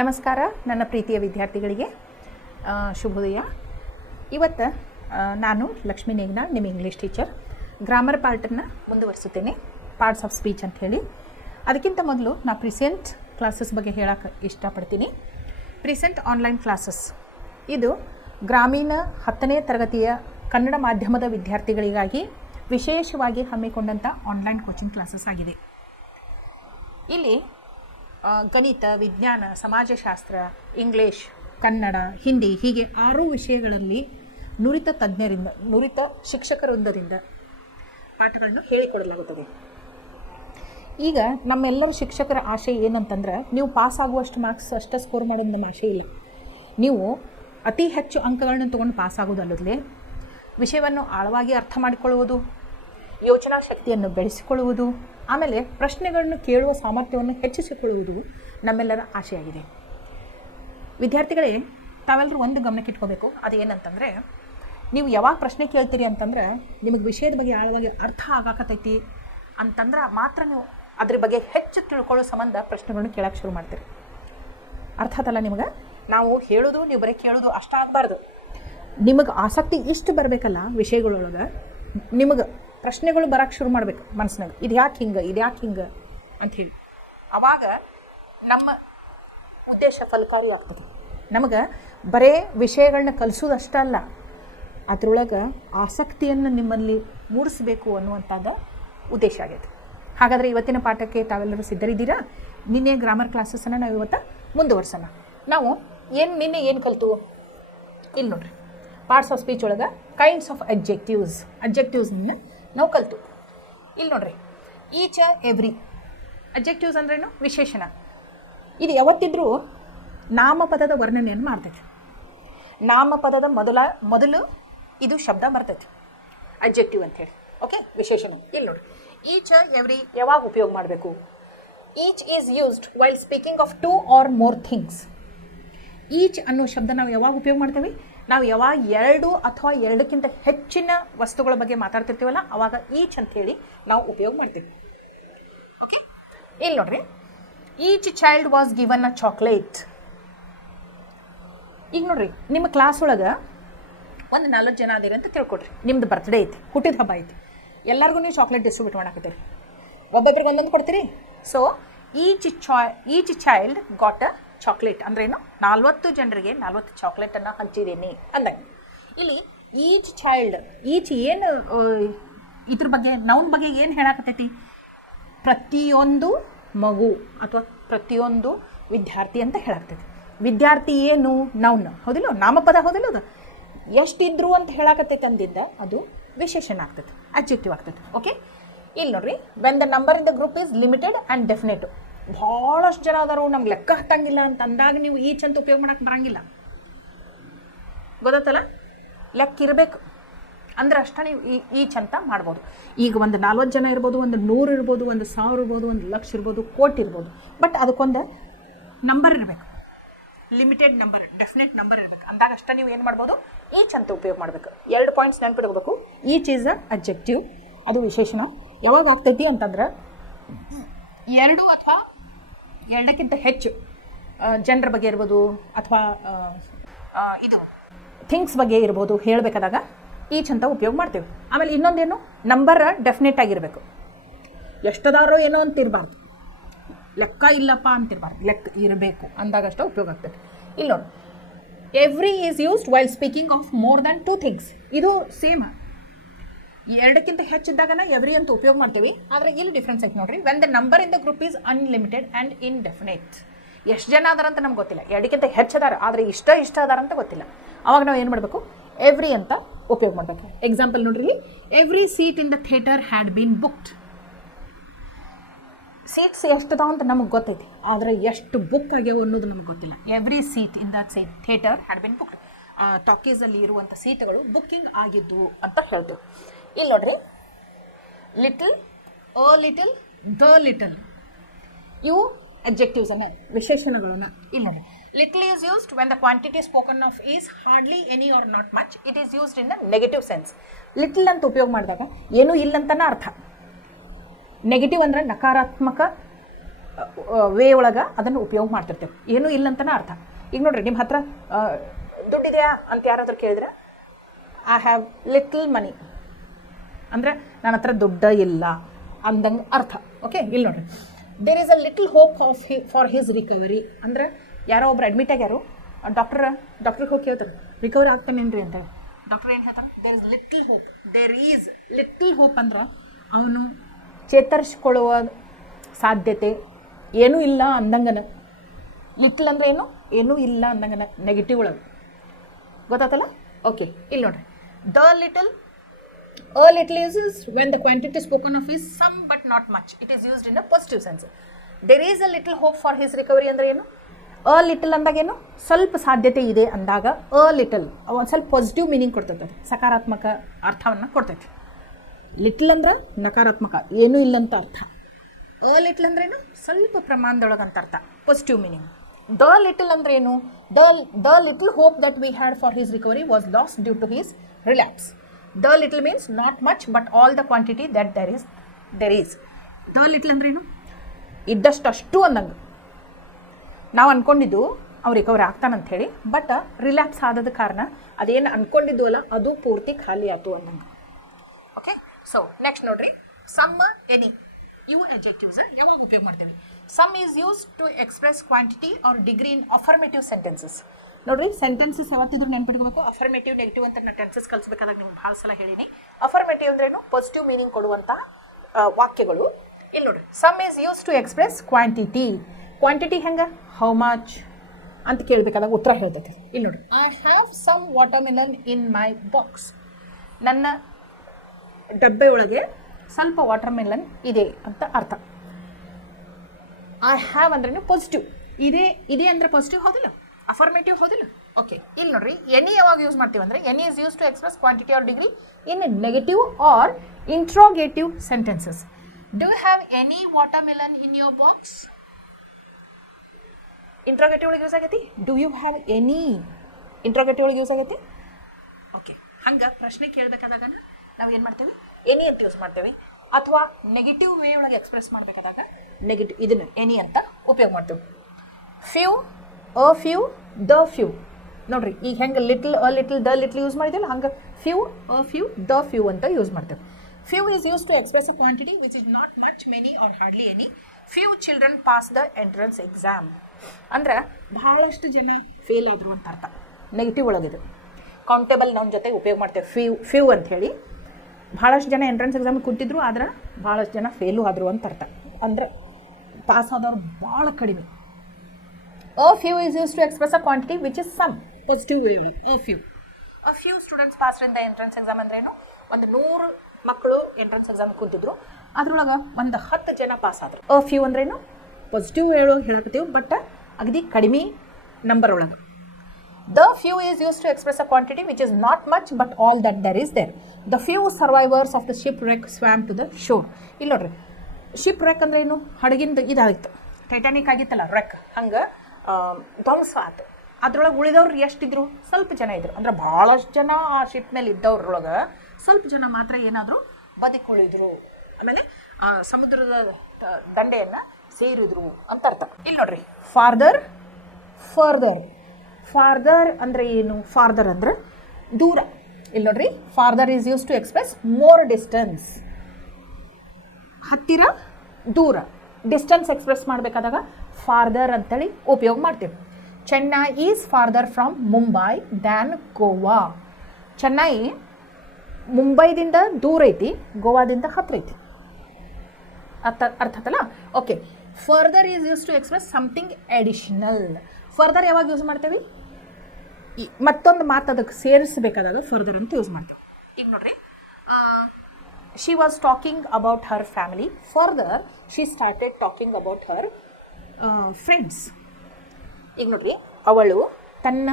ನಮಸ್ಕಾರ ನನ್ನ ಪ್ರೀತಿಯ ವಿದ್ಯಾರ್ಥಿಗಳಿಗೆ ಶುಭೋದಯ. ಇವತ್ತು ನಾನು ಲಕ್ಷ್ಮೀ ನೇಗ್ನಾಳ್, ನಿಮ್ಮ ಇಂಗ್ಲೀಷ್ ಟೀಚರ್. ಗ್ರಾಮರ್ ಪಾರ್ಟನ್ನು ಮುಂದುವರಿಸುತ್ತೇನೆ, ಪಾರ್ಟ್ಸ್ ಆಫ್ ಸ್ಪೀಚ್ ಅಂತ ಹೇಳಿ. ಅದಕ್ಕಿಂತ ಮೊದಲು ನಾನು ಪ್ರಿಸೆಂಟ್ ಕ್ಲಾಸಸ್ ಬಗ್ಗೆ ಹೇಳೋಕ್ಕೆ ಇಷ್ಟಪಡ್ತೀನಿ. ಪ್ರಿಸೆಂಟ್ ಆನ್ಲೈನ್ ಕ್ಲಾಸಸ್ ಇದು ಗ್ರಾಮೀಣ 10ನೇ ತರಗತಿಯ ಕನ್ನಡ ಮಾಧ್ಯಮದ ವಿದ್ಯಾರ್ಥಿಗಳಿಗಾಗಿ ವಿಶೇಷವಾಗಿ ಹಮ್ಮಿಕೊಂಡಂಥ ಆನ್ಲೈನ್ ಕೋಚಿಂಗ್ ಕ್ಲಾಸಸ್ ಆಗಿದೆ. ಇಲ್ಲಿ ಗಣಿತ, ವಿಜ್ಞಾನ, ಸಮಾಜಶಾಸ್ತ್ರ, ಇಂಗ್ಲೀಷ್, ಕನ್ನಡ, ಹಿಂದಿ ಹೀಗೆ 6 ವಿಷಯಗಳಲ್ಲಿ ನುರಿತ ತಜ್ಞರಿಂದ, ನುರಿತ ಶಿಕ್ಷಕವೃಂದದಿಂದ ಪಾಠಗಳನ್ನು ಹೇಳಿಕೊಡಲಾಗುತ್ತದೆ. ಈಗ ನಮ್ಮೆಲ್ಲರ ಶಿಕ್ಷಕರ ಆಶೆ ಏನಂತಂದ್ರೆ, ನೀವು ಪಾಸ್ ಆಗುವಷ್ಟು ಮಾರ್ಕ್ಸ್ ಅಷ್ಟೇ ಸ್ಕೋರ್ ಮಾಡೋದು ನಮ್ಮ ಆಶೆ ಇಲ್ಲ. ನೀವು ಅತಿ ಹೆಚ್ಚು ಅಂಕಗಳನ್ನ ತೊಗೊಂಡು ಪಾಸ್ ಆಗೋದಲ್ಲದೆ ವಿಷಯವನ್ನು ಆಳವಾಗಿ ಅರ್ಥ ಮಾಡಿಕೊಳ್ಳುವುದು, ಯೋಚನಾ ಶಕ್ತಿಯನ್ನು ಬೆಳೆಸಿಕೊಳ್ಳುವುದು, ಆಮೇಲೆ ಪ್ರಶ್ನೆಗಳನ್ನು ಕೇಳುವ ಸಾಮರ್ಥ್ಯವನ್ನು ಹೆಚ್ಚಿಸಿಕೊಳ್ಳುವುದು ನಮ್ಮೆಲ್ಲರ ಆಶೆಯಾಗಿದೆ. ವಿದ್ಯಾರ್ಥಿಗಳೇ, ತಾವೆಲ್ಲರೂ ಒಂದು ಗಮನಕ್ಕಿಟ್ಕೋಬೇಕು. ಅದು ಏನಂತಂದರೆ, ನೀವು ಯಾವಾಗ ಪ್ರಶ್ನೆ ಕೇಳ್ತೀರಿ ಅಂತಂದ್ರೆ ನಿಮಗೆ ವಿಷಯದ ಬಗ್ಗೆ ಆಳವಾಗಿ ಅರ್ಥ ಆಗಾಕತ್ತೈತಿ ಅಂತಂದ್ರೆ ಮಾತ್ರ ನೀವು ಅದ್ರ ಬಗ್ಗೆ ಹೆಚ್ಚು ತಿಳ್ಕೊಳ್ಳೋ ಸಂಬಂಧ ಪ್ರಶ್ನೆಗಳನ್ನು ಕೇಳೋಕ್ಕೆ ಶುರು ಮಾಡ್ತೀರಿ. ಅರ್ಥ ಆತಲ್ಲ ನಿಮಗೆ? ನಾವು ಹೇಳೋದು ನೀವು ಬರೀ ಕೇಳೋದು ಅಷ್ಟ ಆಗಬಾರ್ದು. ನಿಮಗೆ ಆಸಕ್ತಿ ಇಷ್ಟು ಬರಬೇಕಲ್ಲ ವಿಷಯಗಳೊಳಗೆ, ನಿಮಗೆ ಪ್ರಶ್ನೆಗಳು ಬರೋಕ್ಕೆ ಶುರು ಮಾಡ್ಬೇಕು ಮನಸ್ಸಿನಾಗ. ಇದು ಯಾಕೆ ಹಿಂಗೆ ಅಂಥೇಳಿ. ಆವಾಗ ನಮ್ಮ ಉದ್ದೇಶ ಫಲಕಾರಿ ಆಗ್ತದೆ. ನಮಗೆ ಬರೇ ವಿಷಯಗಳನ್ನ ಕಲಿಸೋದಷ್ಟೇ ಅಲ್ಲ, ಅದರೊಳಗೆ ಆಸಕ್ತಿಯನ್ನು ನಿಮ್ಮಲ್ಲಿ ಮೂಡಿಸಬೇಕು ಅನ್ನುವಂಥದ್ದು ಉದ್ದೇಶ ಆಗೈತೆ. ಹಾಗಾದರೆ ಇವತ್ತಿನ ಪಾಠಕ್ಕೆ ತಾವೆಲ್ಲರೂ ಸಿದ್ಧರಿದ್ದೀರಾ? ನಿನ್ನೆ ಗ್ರಾಮರ್ ಕ್ಲಾಸಸ್ಸನ್ನು ನಾವು ಇವತ್ತು ಮುಂದುವರ್ಸೋಣ. ನಾವು ನಿನ್ನೆ ಏನು ಕಲಿತು ಇಲ್ಲಿ ನೋಡ್ರಿ, ಪಾರ್ಟ್ಸ್ ಆಫ್ ಸ್ಪೀಚ್ ಒಳಗೆ ಕೈಂಡ್ಸ್ ಆಫ್ ಅಬ್ಜೆಕ್ಟಿವ್ಸ್ನ ನಾವು ಕಲಿತು. ಇಲ್ಲಿ ನೋಡ್ರಿ, ಈಚ್ ಎವ್ರಿ. ಅಬ್ಜೆಕ್ಟಿವ್ಸ್ ಅಂದ್ರೇನು? ವಿಶೇಷಣ. ಇದು ಯಾವತ್ತಿದ್ರೂ ನಾಮಪದದ ವರ್ಣನೆಯನ್ನು ಮಾಡ್ತೈತಿ. ನಾಮಪದದ ಮೊದಲು ಇದು ಶಬ್ದ ಬರ್ತೈತಿ, ಅಬ್ಜೆಕ್ಟಿವ್ ಅಂಥೇಳಿ. ಓಕೆ, ವಿಶೇಷಣ. ಇಲ್ಲಿ ನೋಡ್ರಿ, ಈಚ್ ಎವ್ರಿ ಯಾವಾಗ ಉಪಯೋಗ ಮಾಡಬೇಕು? Each is used while speaking of 2 or more things. Each ಅನ್ನೋ ಶಬ್ದ ನಾವು ಯಾವಾಗ ಉಪಯೋಗ ಮಾಡ್ತೀವಿ? ನಾವು ಯಾವಾಗ 2 ಅಥವಾ 2ಕ್ಕಿಂತ ಹೆಚ್ಚಿನ ವಸ್ತುಗಳ ಬಗ್ಗೆ ಮಾತಾಡ್ತಿರ್ತೀವಲ್ಲ, ಅವಾಗ ಈಚ್ ಅಂಥೇಳಿ ನಾವು ಉಪಯೋಗ ಮಾಡ್ತೀವಿ. ಓಕೆ, ಇಲ್ಲಿ ನೋಡ್ರಿ, each child was given a chocolate. ಈಗ ನೋಡ್ರಿ, ನಿಮ್ಮ ಕ್ಲಾಸ್ ಒಳಗೆ ಒಂದು 4 ಜನ ಅದಿರಿ ಅಂತ ತಿಳ್ಕೊಡ್ರಿ. ನಿಮ್ದು ಬರ್ತ್ಡೇ ಐತಿ, ಹುಟ್ಟಿದ ಹಬ್ಬ ಐತಿ, ಎಲ್ಲರಿಗೂ ನೀವು ಚಾಕ್ಲೇಟ್ ಡಿಸ್ಟ್ರಿಬ್ಯೂಟ್ ಮಾಡಾಕತ್ತೀರಿ. ಒಬ್ಬೊಬ್ಬರಿಗೆ ಒಂದೊಂದು ಕೊಡ್ತೀರಿ. So each child got a chocolate ಅಂದ್ರೇನು? 40 ಜನರಿಗೆ 40 ಚಾಕ್ಲೇಟನ್ನು ಹಂಚಿದ್ದೀನಿ ಅಂದಂಗೆ. ಇಲ್ಲಿ ಈಚ್ ಚೈಲ್ಡ್, ಈಚ್ ಏನು ಇದ್ರ ಬಗ್ಗೆ, ನೌನ್ ಬಗ್ಗೆ ಏನು ಹೇಳಾಕತ್ತೈತಿ? ಪ್ರತಿಯೊಂದು ಮಗು ಅಥವಾ ಪ್ರತಿಯೊಂದು ವಿದ್ಯಾರ್ಥಿ ಅಂತ ಹೇಳಾಕ್ತೈತಿ. ವಿದ್ಯಾರ್ಥಿ ಏನು? ನೌನ್ ಹೌದಿಲ್ಲ, ನಾಮಪದ ಹೌದಿಲ್ಲ. ಅದು ಎಷ್ಟಿದ್ರು ಅಂತ ಹೇಳಾಕತ್ತೈತಿ ಅಂದಿದ್ದ ಅದು ವಿಶೇಷಣ ಆಗ್ತೈತಿ, ಅಬ್ಜೆಕ್ಟಿವ್ ಆಗ್ತೈತಿ. ಓಕೆ, ಇಲ್ಲಿ ನೋಡ್ರಿ, when the number in the group is limited and definite. ಭಾಳಷ್ಟು ಜನ ಅದಾರು, ನಮ್ಗೆ ಲೆಕ್ಕ ಹತ್ತಂಗಿಲ್ಲ ಅಂತ ಅಂದಾಗ ನೀವು ಈಚ್ ಅಂತ ಉಪಯೋಗ ಮಾಡೋಕ್ಕೆ ಬರಂಗಿಲ್ಲ. ಗೊತ್ತಲ್ಲ, ಲೆಕ್ಕ ಇರಬೇಕು ಅಂದ್ರೆ ಅಷ್ಟೇ ನೀವು ಈಚ್ ಅಂತ ಮಾಡ್ಬೋದು. ಈಗ ಒಂದು 40 ಜನ ಇರ್ಬೋದು, ಒಂದು 100 ಇರ್ಬೋದು, ಒಂದು 1000 ಇರ್ಬೋದು, 1,00,000 ಇರ್ಬೋದು, ಕೋಟಿ ಇರ್ಬೋದು. ಬಟ್ ಅದಕ್ಕೊಂದು ನಂಬರ್ ಇರಬೇಕು, ಲಿಮಿಟೆಡ್ ನಂಬರ್, ಡೆಫಿನೆಟ್ ನಂಬರ್ ಇರಬೇಕು. ಅಂದಾಗ ಅಷ್ಟೇ ನೀವು ಏನು ಮಾಡ್ಬೋದು? ಈಚ್ ಅಂತ ಉಪಯೋಗ ಮಾಡಬೇಕು. 2 ಪಾಯಿಂಟ್ಸ್ ನೆನಪಿಡ್ಬೇಕು. ಈಚ್ ಈಸ್ ಅ ಅಬ್ಜೆಕ್ಟಿವ್, ಅದು ವಿಶೇಷಣ. ಯಾವಾಗ ಆಗ್ತೈತಿ ಅಂತಂದ್ರೆ 2 ಅಥವಾ 2ಕ್ಕಿಂತ ಹೆಚ್ಚು ಜನರ ಬಗ್ಗೆ ಇರ್ಬೋದು, ಅಥವಾ ಇದು ಥಿಂಗ್ಸ್ ಬಗ್ಗೆ ಇರ್ಬೋದು ಹೇಳಬೇಕಾದಾಗ ಈಚ್ ಅಂತ ಉಪಯೋಗ ಮಾಡ್ತೀವಿ. ಆಮೇಲೆ ಇನ್ನೊಂದೇನು, ನಂಬರ್ ಡೆಫಿನೆಟ್ ಆಗಿರಬೇಕು. ಎಷ್ಟದಾರೋ ಏನೋ ಅಂತಿರಬಾರ್ದು, ಲೆಕ್ಕ ಇಲ್ಲಪ್ಪ ಅಂತಿರಬಾರ್ದು, ಲೆಕ್ಕ ಇರಬೇಕು ಅಂದಾಗಷ್ಟೇ ಉಪಯೋಗ ಆಗ್ತದೆ. ಇಲ್ಲಿ ನೋಡಿ, every is used while speaking of more than 2 things. ಇದು ಸೇಮ್, 2ಕ್ಕಿಂತ ಹೆಚ್ಚಿದ್ದಾಗನ ಎವ್ರಿ ಅಂತ ಉಪಯೋಗ ಮಾಡ್ತೀವಿ. ಆದರೆ ಇಲ್ಲಿ ಡಿಫ್ರೆನ್ಸ್ ಐತೆ ನೋಡ್ರಿ. When the number in the group is unlimited and indefinite. ಎಷ್ಟು ಜನ ಅದಾರಂತ ನಮ್ಗೆ ಗೊತ್ತಿಲ್ಲ, 2ಕ್ಕಿಂತ ಹೆಚ್ಚದಾರ, ಆದರೆ ಇಷ್ಟ ಅದಾರಂತ ಗೊತ್ತಿಲ್ಲ. ಅವಾಗ ನಾವು ಏನು ಮಾಡಬೇಕು? ಎವ್ರಿ ಅಂತ ಉಪಯೋಗ ಮಾಡಬೇಕು. ಎಕ್ಸಾಂಪಲ್ ನೋಡ್ರಿ, every seat in the theatre had been booked. Seats ಎಷ್ಟದಾವ ಅಂತ ನಮಗೆ ಗೊತ್ತೈತಿ, ಆದರೆ ಎಷ್ಟು ಬುಕ್ ಆಗ್ಯಾವ ಅನ್ನೋದು ನಮಗೆ ಗೊತ್ತಿಲ್ಲ. Every seat in the theatre had been booked. ಟಾಕೀಸಲ್ಲಿ ಇರುವಂಥ ಸೀಟ್ಗಳು ಬುಕ್ಕಿಂಗ್ ಆಗಿದ್ದು ಅಂತ ಹೇಳ್ತೇವೆ. ಇಲ್ಲಿ ನೋಡ್ರಿ, little, a little, the little, ಇವು ಅಬ್ಜೆಕ್ಟಿವ್ಸನ್ನು, ವಿಶೇಷಣಗಳನ್ನು. ಇಲ್ಲಿ ನೋಡಿ, little is used when the quantity spoken of is hardly any or not much. It is used in the negative sense. Little ಅಂತ ಉಪಯೋಗ ಮಾಡಿದಾಗ ಏನೂ ಇಲ್ಲಂತನ ಅರ್ಥ. ನೆಗೆಟಿವ್ ಅಂದರೆ ನಕಾರಾತ್ಮಕ ವೇ ಒಳಗೆ ಅದನ್ನು ಉಪಯೋಗ ಮಾಡ್ತಿರ್ತೇವೆ. ಏನೂ ಇಲ್ಲ ಅಂತಲೇ ಅರ್ಥ. ಈಗ ನೋಡ್ರಿ, ನಿಮ್ಮ ಹತ್ರ ದುಡ್ಡಿದೆಯಾ ಅಂತ ಯಾರಾದ್ರೂ ಕೇಳಿದ್ರೆ ಐ ಹ್ಯಾವ್ ಲಿಟಲ್ ಮನಿ ಅಂದರೆ ನನ್ನ ಹತ್ರ ದುಡ್ಡ ಇಲ್ಲ ಅಂದಂಗೆ ಅರ್ಥ. ಓಕೆ, ಇಲ್ಲಿ ನೋಡ್ರಿ, there is a little hope for his recovery. ಅಂದರೆ ಯಾರೋ ಒಬ್ರು ಅಡ್ಮಿಟ್ ಆಗ್ಯಾರು, ಡಾಕ್ಟ್ರಿಗೆ ಹೋಗಿ ಕೇಳ್ತಾರೆ ರಿಕವರಿ ಆಗ್ತಾನೇನ್ರಿ ಅಂತ. ಡಾಕ್ಟರ್ ಏನು ಹೇಳ್ತಾರೆ? ದೇರ್ ಈಸ್ ಲಿಟಲ್ ಹೋಪ್ ಅಂದ್ರೆ ಅವನು ಚೇತರಿಸ್ಕೊಳ್ಳುವ ಸಾಧ್ಯತೆ ಏನೂ ಇಲ್ಲ ಅಂದಂಗನ. ಲಿಟಲ್ ಅಂದರೆ ಏನೂ ಇಲ್ಲ ಅಂದಂಗನ, ನೆಗೆಟಿವ್ ಒಳಗೆ. ಗೊತ್ತಾತಲ್ಲ? ಓಕೆ, ಇಲ್ಲಿ ನೋಡ್ರಿ, a little is when the quantity spoken of is some but not much. It is used in a positive sense. There is a little hope for his recovery ಅಂದ್ರೆ ಏನು? a little ಅಂದಾಗ ಏನು? ಸ್ವಲ್ಪ ಸಾಧ್ಯತೆ ಇದೆ ಅಂದಾಗ a little ಒಂದು ಸ್ವಲ್ಪ ಪಾಸಿಟಿವ್ ಮೀನಿಂಗ್ ಕೊಡ್ತೈತೆ, ಸಕಾರಾತ್ಮಕ ಅರ್ಥವನ್ನು ಕೊಡ್ತೈತೆ. ಲಿಟಲ್ ಅಂದ್ರೆ ನಕಾರಾತ್ಮಕ, ಏನೂ ಇಲ್ಲ ಅಂತ ಅರ್ಥ. a little ಅಂದ್ರೆ ಏನು? ಸ್ವಲ್ಪ ಪ್ರಮಾಣದೊಳಗೆ ಅಂತ ಅರ್ಥ, ಪಾಸಿಟಿವ್ ಮೀನಿಂಗ್. the little ಅಂದ್ರೆ ಏನು? the little hope that we had for his recovery was lost due to his relapse. The little means not much but all the quantity that there is. The little ಅಂದ್ರೆ ಏನು? ಇದ್ದಷ್ಟು ಅಂದಂಗೆ. ನಾವು ಅಂದ್ಕೊಂಡಿದ್ದು ಅವ್ರು recovery ಆಗ್ತಾನಂತ ಹೇಳಿ, but relax ಆದದ ಕಾರಣ ಅದೇನು ಅಂದ್ಕೊಂಡಿದ್ದು ಅಲ್ಲ ಅದು ಪೂರ್ತಿ ಖಾಲಿ ಆಯ್ತು ಅಂದಂಗೆ. ಓಕೆ, ಸೊ ನೆಕ್ಸ್ಟ್ ನೋಡ್ರಿ, ಸಮ್, ಎನಿ ಇವು adjectives ಯಾವಾಗ ಉಪಯೋಗ ಮಾಡ್ತೇವೆ? Some is use to express quantity or degree in affirmative sentences. ನೋಡ್ರಿ, ಸೆಂಟೆನ್ಸಸ್ ಯಾವತ್ತಿದ್ರು ನೆನ್ಪಿಟ್ಕೋಬೇಕು. ಅಫರ್ಮೇಟಿವ್, ನೆಗೆಟಿವ್ ಅಂತ ನಾನು ಟೆನ್ಸಸ್ ಕಲಿಸ್ಬೇಕಾದಾಗ ನಿಮ್ಗೆ ಭಾಳ ಸಲ ಹೇಳಿನಿ. ಅಫರ್ಮೇಟಿವ್ ಅಂದ್ರೇನು? ಪಾಸಿಟಿವ್ ಮೀನಿಂಗ್ ಕೊಡುವಂಥ ವಾಕ್ಯಗಳು. ಇಲ್ಲಿ ನೋಡ್ರಿ, some is use to express quantity ಹೆಂಗೆ? ಹೌ ಮಚ್ ಅಂತ ಕೇಳಬೇಕಾದಾಗ ಉತ್ತರ ಹೇಳ್ತೈತೆ. ಇಲ್ಲಿ ನೋಡ್ರಿ, I have some watermelon in my box. ನನ್ನ ಡಬ್ಬೆ ಒಳಗೆ ಸ್ವಲ್ಪ ವಾಟರ್ಮೆಲನ್ ಇದೆ ಅಂತ ಅರ್ಥ. ಐ ಹ್ಯಾವ್ ಅಂದ್ರೇನು? ಪಾಸಿಟಿವ್. ಇದೆ ಅಂದರೆ ಪಾಸಿಟಿವ್ ಹೌದಿಲ್ಲ? ಅಫರ್ಮೇಟಿವ್ ಹೌದಿಲ್ಲ? ಓಕೆ, ಇಲ್ಲಿ ನೋಡ್ರಿ, ಎನಿ ಯಾವಾಗ ಯೂಸ್ ಮಾಡ್ತೀವಿ ಅಂದರೆ any is use to express quantity or degree in negative or interrogative sentences. Do you have any watermelon in your box? Interrogative ಒಳಗೆ ಯೂಸ್ ಆಗೈತಿ. Do you have any interrogative ಒಳಗೆ use ಆಗೈತಿ. Okay, ಹಂಗೆ ಪ್ರಶ್ನೆ ಕೇಳಬೇಕಾದಾಗ ನಾವು ಏನು ಮಾಡ್ತೇವೆ? ಎನಿ ಅಂತ ಯೂಸ್ ಮಾಡ್ತೇವೆ. ಅಥವಾ ನೆಗೆಟಿವ್ ವೇ ಒಳಗೆ ಎಕ್ಸ್ಪ್ರೆಸ್ ಮಾಡಬೇಕಾದಾಗ ಇದನ್ನು ಎನಿ ಅಂತ ಉಪಯೋಗ ಮಾಡ್ತೇವೆ. Few, a few, the few. ನೋಡ್ರಿ, ಈಗ ಹೆಂಗೆ a little, the little use ಮಾಡಿದ್ವಿ, ಹಂಗೆ few, a few, the few ಅಂತ ಯೂಸ್ ಮಾಡ್ತೇವೆ. Few is use to express a quantity which is not much, many or hardly any. Few children pass the entrance exam ಅಂದ್ರೆ ಬಹಳಷ್ಟು ಜನ fail ಆದರು ಅಂತ ಅರ್ಥ. ನೆಗೆಟಿವ್ ಒಳಗಿದೆ. ಕೌಂಟೇಬಲ್ ನಮ್ಮ ಜೊತೆ ಉಪಯೋಗ ಮಾಡ್ತೇವೆ ಫ್ಯೂ ಅಂತ ಹೇಳಿ. ಭಾಳಷ್ಟು ಜನ ಎಂಟ್ರೆನ್ಸ್ ಎಕ್ಸಾಮಿಗೆ ಕೂತಿದ್ರು, ಆದ್ರೆ ಭಾಳಷ್ಟು ಜನ ಫೇಲು ಆದರು ಅಂತ ಅರ್ಥ. ಅಂದ್ರೆ ಪಾಸ್ ಆದವ್ರು ಭಾಳ ಕಡಿಮೆ. A few is used to express a quantity which is some, positive way. A few students passed in the entrance exam ಅಂದ್ರೇನು? ಒಂದು 100 ಮಕ್ಕಳು ಎಂಟ್ರೆನ್ಸ್ ಎಕ್ಸಾಮ್ ಕೂತಿದ್ರು, ಅದ್ರೊಳಗೆ ಒಂದು 10 ಜನ ಪಾಸ್ ಆದರು. a few ಅಂದ್ರೇನು? ಪಾಸಿಟಿವ್ ಹೇಳಕತ್ತೀವಿ, ಬಟ್ ಅಗದಿ ಕಡಿಮೆ ನಂಬರ್ ಒಳಗೆ. The few is used to express a quantity which is not much but all that there is there. The few survivors of the shipwreck swam to the shore. ಇಲ್ಲಿ ನೋಡ್ರಿ, ship ರೆಕ್ ಅಂದ್ರೆ ಏನು? ಹಡಗಿಂದ ಇದಾಗಿತ್ತು, Titanic ಆಗಿತ್ತಲ್ಲ ರೆಕ್, ಹಂಗೆ ಧ್ವಂಸ ಆಯ್ತು. ಅದ್ರೊಳಗೆ ಉಳಿದವ್ರು ಎಷ್ಟಿದ್ರು? ಸ್ವಲ್ಪ ಜನ ಇದ್ರು. ಅಂದ್ರೆ ಭಾಳಷ್ಟು ಜನ ಆ ಶಿಪ್ ಮೇಲೆ ಇದ್ದವ್ರೊಳಗೆ ಸ್ವಲ್ಪ ಜನ ಮಾತ್ರ ಏನಾದರೂ ಬದುಕುಳಿದ್ರು, ಆಮೇಲೆ ಸಮುದ್ರದ ದಂಡೆಯನ್ನು ಸೇರಿದ್ರು ಅಂತ ಅರ್ಥ. ಇಲ್ಲಿ ನೋಡ್ರಿ, ಫಾರ್ದರ್ ಅಂದರೆ ಏನು? ಫಾರ್ದರ್ ಅಂದ್ರೆ ದೂರ. ಇಲ್ಲಿ ನೋಡ್ರಿ, farther is use to express more distance, ಹತ್ತಿರ, ದೂರ. ಡಿಸ್ಟೆನ್ಸ್ ಎಕ್ಸ್ಪ್ರೆಸ್ ಮಾಡಬೇಕಾದಾಗ ಫಾರ್ದರ್ ಅಂತೇಳಿ ಉಪಯೋಗ ಮಾಡ್ತೀವಿ. Chennai is farther from Mumbai than Goa. Chennai ಮುಂಬೈದಿಂದ ದೂರ ಐತಿ, ಗೋವಾದಿಂದ ಹತ್ತಿರ ಐತಿ. ಅರ್ಥ ಆಯ್ತಲ್ಲ? Okay, further is use to express something additional. Further ಯಾವಾಗ ಯೂಸ್ ಮಾಡ್ತೇವೆ? ಮತ್ತೊಂದು ಮಾತು ಅದಕ್ಕೆ ಸೇರಿಸಬೇಕಾದಾಗ ಫರ್ದರ್ ಅಂತ ಯೂಸ್ ಮಾಡ್ತೇವೆ. ಈಗ ನೋಡ್ರಿ, she was talking about her family. Further, she started talking about her friends. ಈಗ ನೋಡ್ರಿ, ಅವಳು ತನ್ನ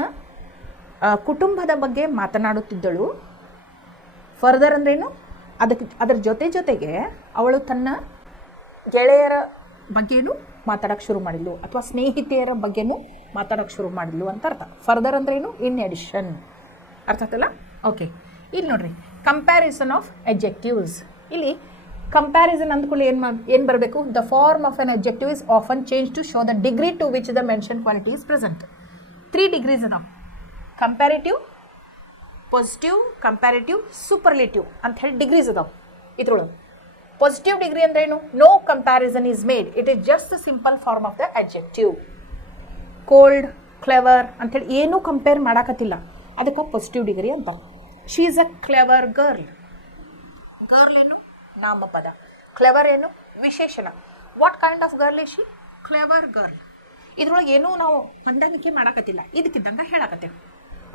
ಕುಟುಂಬದ ಬಗ್ಗೆ ಮಾತನಾಡುತ್ತಿದ್ದಳು. ಫರ್ದರ್ ಅಂದ್ರೇನು? ಅದರ ಜೊತೆಗೆ ಅವಳು ತನ್ನ ಗೆಳೆಯರ ಬಗ್ಗೆನೂ ಮಾತಾಡೋಕ್ಕೆ ಶುರು ಮಾಡಿದ್ಲು, ಅಥವಾ ಸ್ನೇಹಿತೆಯರ ಬಗ್ಗೆನೂ ಮಾತಾಡೋಕ್ಕೆ ಶುರು ಮಾಡಿದ್ಲು ಅಂತ ಅರ್ಥ. ಫರ್ದರ್ ಅಂದ್ರೇನು? In addition. ಅರ್ಥ ಆಯ್ತಲ್ಲ? ಓಕೆ, ಇಲ್ಲಿ ನೋಡ್ರಿ, ಕಂಪ್ಯಾರಿಸನ್ ಆಫ್ ಅಡ್ಜೆಕ್ಟಿವ್ಸ್. ಇಲ್ಲಿ ಕಂಪ್ಯಾರಿಸನ್ ಅಂದ್ಕೊಳ್ಳಿ ಏನು ಬರಬೇಕು? The form of an adjective is often change to show the degree to which the mention quality is present. 3 degrees ಅದಾವೆ: ಕಂಪ್ಯಾರಿಟಿವ್, ಪಾಸಿಟಿವ್, ಕಂಪ್ಯಾರಿಟಿವ್, ಸೂಪರ್ಲೇಟಿವ್ ಅಂತ ಹೇಳಿ ಡಿಗ್ರೀಸ್ ಅದಾವೆ ಇದ್ರೊಳಗೆ. ಪಾಸಿಟಿವ್ ಡಿಗ್ರಿ ಅಂದ್ರೆ ಏನು? No comparison is made, it is just simple form of the adjective. Cold, clever ಅಂಥೇಳಿ ಏನೂ compare ಮಾಡಾಕತ್ತಿಲ್ಲ, ಅದಕ್ಕೆ ಪಾಸಿಟಿವ್ ಡಿಗ್ರಿ ಅಂತ. She is a clever girl. Girl ಏನು? ನಾಮಪದ. ಕ್ಲೆವರ್ ಏನು? ವಿಶೇಷಣ. What kind of girl is she? Clever girl. ಇದ್ರೊಳಗೆ ಏನೂ ನಾವು ಹೊಂದಾಣಿಕೆ ಮಾಡಾಕತ್ತಿಲ್ಲ, ಇದಕ್ಕಿದ್ದಂಗೆ ಹೇಳಾಕತ್ತೇವೆ.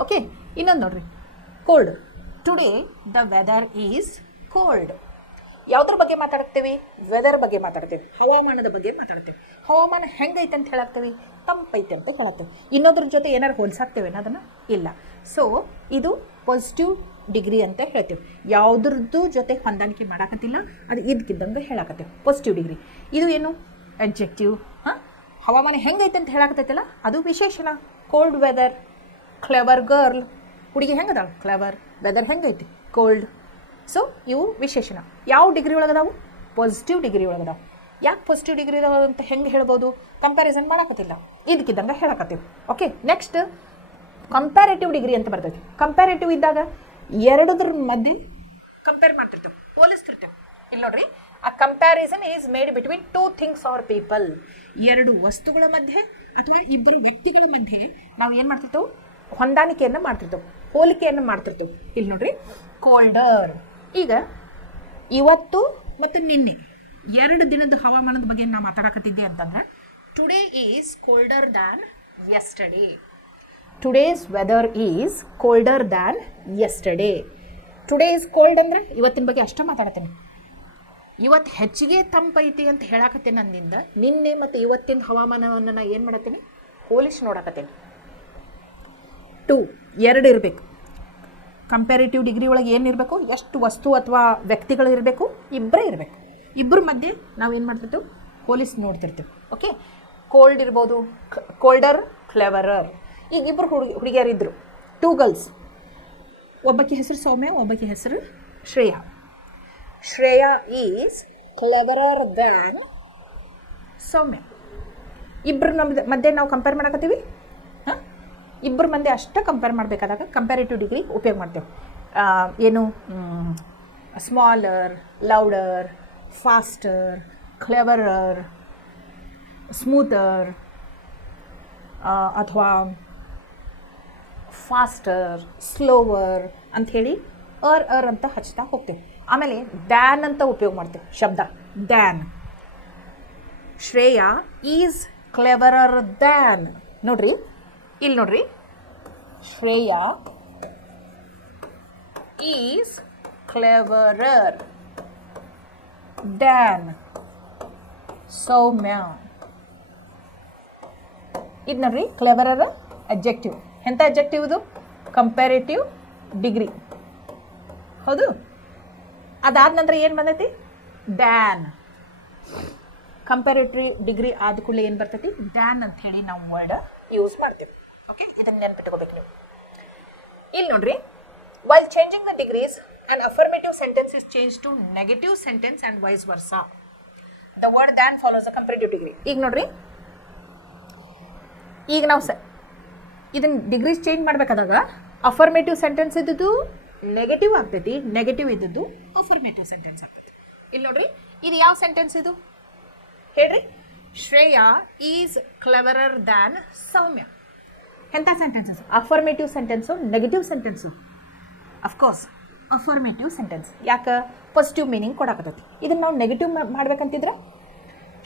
ಓಕೆ, ಇನ್ನೊಂದು ನೋಡ್ರಿ, cold. Today the weather is cold. ಯಾವುದ್ರ ಬಗ್ಗೆ ಮಾತಾಡ್ತೇವೆ? ವೆದರ್ ಬಗ್ಗೆ ಮಾತಾಡ್ತೇವೆ, ಹವಾಮಾನದ ಬಗ್ಗೆ ಮಾತಾಡ್ತೇವೆ. ಹವಾಮಾನ ಹೆಂಗೈತೆ ಅಂತ ಹೇಳಾಕ್ತೇವೆ? ತಂಪೈತೆ ಅಂತ ಹೇಳತ್ತೇವೆ. ಇನ್ನೊದ್ರ ಜೊತೆ ಏನಾರು ಹೋಲಿಸಾಕ್ತೇವೆ ಅದನ್ನು? ಇಲ್ಲ. ಸೊ ಇದು ಪಾಸಿಟಿವ್ ಡಿಗ್ರಿ ಅಂತ ಹೇಳ್ತೇವೆ. ಯಾವುದ್ರದ್ದು ಜೊತೆ ಹೊಂದಾಣಿಕೆ ಮಾಡಾಕತ್ತಿಲ್ಲ, ಅದು ಇದಕ್ಕಿದ್ದಂಗೆ ಹೇಳಾಕತ್ತೇವೆ, ಪಾಸಿಟಿವ್ ಡಿಗ್ರಿ. ಇದು ಏನು? ಅಬ್ಜೆಕ್ಟಿವ್. ಹವಾಮಾನ ಹೆಂಗೈತೆ ಅಂತ ಹೇಳಾಕತ್ತೈತಲ್ಲ, ಅದು ವಿಶೇಷಣ. Cold weather, clever girl. ಹುಡುಗಿ ಹೆಂಗದಾಳ? ಕ್ಲೆವರ್. ವೆದರ್ ಹೆಂಗೈತಿ? ಕೋಲ್ಡ್. ಸೊ ಇವು ವಿಶೇಷಣ. ಯಾವ ಡಿಗ್ರಿ ಒಳಗದಾವು? ಪಾಸಿಟಿವ್ ಡಿಗ್ರಿ ಒಳಗದಾವು. ಯಾಕೆ ಪಾಸಿಟಿವ್ ಡಿಗ್ರಿ ಇದಾವೆ ಅಂತ ಹೆಂಗೆ ಹೇಳ್ಬೋದು? ಕಂಪ್ಯಾರಿಸನ್ ಮಾಡಾಕತ್ತಿಲ್ಲ, ಇದಕ್ಕಿದ್ದಂಗೆ ಹೇಳಕತ್ತೀವಿ. ಓಕೆ, ನೆಕ್ಸ್ಟ್ ಕಂಪ್ಯಾರೇಟಿವ್ ಡಿಗ್ರಿ ಅಂತ ಬರ್ತೈತಿ. ಕಂಪ್ಯಾರೇಟಿವ್ ಇದ್ದಾಗ ಎರಡದ್ರ ಮಧ್ಯೆ ಕಂಪೇರ್ ಮಾಡ್ತಿರ್ತೇವೆ, ಹೋಲಿಸ್ತಿರ್ತೇವೆ. ಇಲ್ಲಿ ನೋಡ್ರಿ, ಆ comparison is made between 2 things are people. 2 ವಸ್ತುಗಳ ಮಧ್ಯೆ ಅಥವಾ ಇಬ್ಬರು ವ್ಯಕ್ತಿಗಳ ಮಧ್ಯೆ ನಾವು ಏನು ಮಾಡ್ತಿರ್ತೇವೆ? ಹೊಂದಾಣಿಕೆಯನ್ನು ಮಾಡ್ತಿರ್ತೇವೆ, ಹೋಲಿಕೆಯನ್ನು ಮಾಡ್ತಿರ್ತೇವೆ. ಇಲ್ಲಿ ನೋಡ್ರಿ, ಕೋಲ್ಡರ್. ಈಗ ಇವತ್ತು ಮತ್ತು ನಿನ್ನೆ 2 ದಿನದ ಹವಾಮಾನದ ಬಗ್ಗೆ ನಾವು ಮಾತಾಡಕತ್ತಿದ್ದೆ ಅಂತಂದ್ರೆ, today is colder than yesterday. Today's weather is colder than yesterday. Today is cold ಅಂದರೆ ಇವತ್ತಿನ ಬಗ್ಗೆ ಅಷ್ಟೇ ಮಾತಾಡ್ತೇನೆ. ಇವತ್ತು ಹೆಚ್ಚಿಗೆ ತಂಪೈತಿ ಅಂತ ಹೇಳಾಕತ್ತೇನೆ. ನನ್ನಿಂದ ನಿನ್ನೆ ಮತ್ತು ಇವತ್ತಿನ ಹವಾಮಾನವನ್ನು ನಾನು ಏನು ಮಾಡತ್ತೇನೆ? ಹೋಲಿಸಿ ನೋಡಾಕತ್ತೇನೆ. 2 ಇರಬೇಕು. ಕಂಪ್ಯಾರಿಟಿವ್ ಡಿಗ್ರಿ ಒಳಗೆ ಏನಿರಬೇಕು? ಎಷ್ಟು ವಸ್ತು ಅಥವಾ ವ್ಯಕ್ತಿಗಳು ಇರಬೇಕು? ಇಬ್ಬರೇ ಇರಬೇಕು. ಇಬ್ಬರ ಮಧ್ಯೆ ನಾವು ಏನು ಮಾಡ್ತಿರ್ತೇವೆ? ಹೋಲಿಸಿ ನೋಡ್ತಿರ್ತೇವೆ. ಓಕೆ, ಕೋಲ್ಡ್ ಇರ್ಬೋದು, ಕೋಲ್ಡರ್, ಕ್ಲೆವರರ್. ಈಗ ಇಬ್ಬರು ಹುಡುಗಿಯರಿದ್ದರು, 2 ಗರ್ಲ್ಸ್. ಒಬ್ಬಕ್ಕೆ ಹೆಸರು ಸೌಮ್ಯ, ಒಬ್ಬಕ್ಕೆ ಹೆಸರು Shreya. Shreya is cleverer than ಸೌಮ್ಯ. ಇಬ್ಬರು ಮಧ್ಯೆ ನಾವು ಕಂಪೇರ್ ಮಾಡಕತ್ತೀವಿ. ಇಬ್ಬರ ಮಂದಿ ಅಷ್ಟೇ ಕಂಪೇರ್ ಮಾಡಬೇಕಾದಾಗ ಕಂಪ್ಯಾರಿಟಿವ್ ಡಿಗ್ರಿ ಉಪಯೋಗ ಮಾಡ್ತೇವೆ. ಏನು? ಸ್ಮಾಲರ್, ಲೌಡರ್, ಫಾಸ್ಟರ್, ಕ್ಲೆವರರ್, ಸ್ಮೂತರ್, ಅಥವಾ ಫಾಸ್ಟರ್, ಸ್ಲೋವರ್ ಅಂಥೇಳಿ ಅರ್ ಅಂತ ಹಚ್ತಾ ಹೋಗ್ತೇವೆ. ಆಮೇಲೆ ದ್ಯಾನ್ ಅಂತ ಉಪಯೋಗ ಮಾಡ್ತೇವೆ, ಶಬ್ದ than. Shreya is cleverer than. ನೋಡ್ರಿ, ಇಲ್ಲಿ ನೋಡ್ರಿ, Shreya is cleverer than Soumya. ಇದು ನೋಡ್ರಿ, ಕ್ಲೆವರರ್ ಅಬ್ಜೆಕ್ಟಿವ್. ಎಂಥ ಅಬ್ಜೆಕ್ಟಿವ್ ಇದು? Comparative degree. ಹೌದು. ಅದಾದ ನಂತರ ಏನು ಬಂದೈತಿ? ದ್ಯಾನ್. ಕಂಪ್ಯಾರೇಟಿವ್ ಡಿಗ್ರಿ ಆದ ಕೂಡಲೇ ಏನು ಬರ್ತೈತಿ? ದ್ಯಾನ್ ಅಂತ ಹೇಳಿ ನಾವು ವರ್ಡ್ ಯೂಸ್ ಮಾಡ್ತೇವೆ. ಓಕೆ, ಇದನ್ನು ನೆನ್ಪಿಟ್ಕೋಬೇಕು ನೀವು. ಇಲ್ಲಿ ನೋಡ್ರಿ, while changing the degrees an affirmative sentence is changed to negative sentence and vice versa. The word than follows the comparative degree. ಈಗ ನೋಡ್ರಿ, ಈಗ ನಾವು ಇದನ್ನ ಡಿಗ್ರೀಸ್ ಚೇಂಜ್ ಮಾಡಬೇಕಾದಾಗ ಅಫರ್ಮೇಟಿವ್ ಸೆಂಟೆನ್ಸ್ ಇದ್ದದ್ದು ನೆಗೆಟಿವ್ ಆಗ್ತೈತಿ, ನೆಗೆಟಿವ್ ಇದ್ದದ್ದು ಅಫರ್ಮೇಟಿವ್ ಸೆಂಟೆನ್ಸ್ ಆಗ್ತೈತಿ. ಇಲ್ಲಿ ನೋಡ್ರಿ, ಇದು ಯಾವ ಸೆಂಟೆನ್ಸ್ ಇದು ಹೇಳ್ರಿ? Shreya is cleverer than Soumya. ಎಂಥ sentences? Affirmative sentence, negative sentence? Of course affirmative sentence. ಯಾಕೆ? ಪಾಸಿಟಿವ್ ಮೀನಿಂಗ್ ಕೊಡಾಕತ್ತೈತಿ. ಇದನ್ನು ನಾವು ನೆಗೆಟಿವ್ ಮಾಡ್ಬೇಕಂತಿದ್ರೆ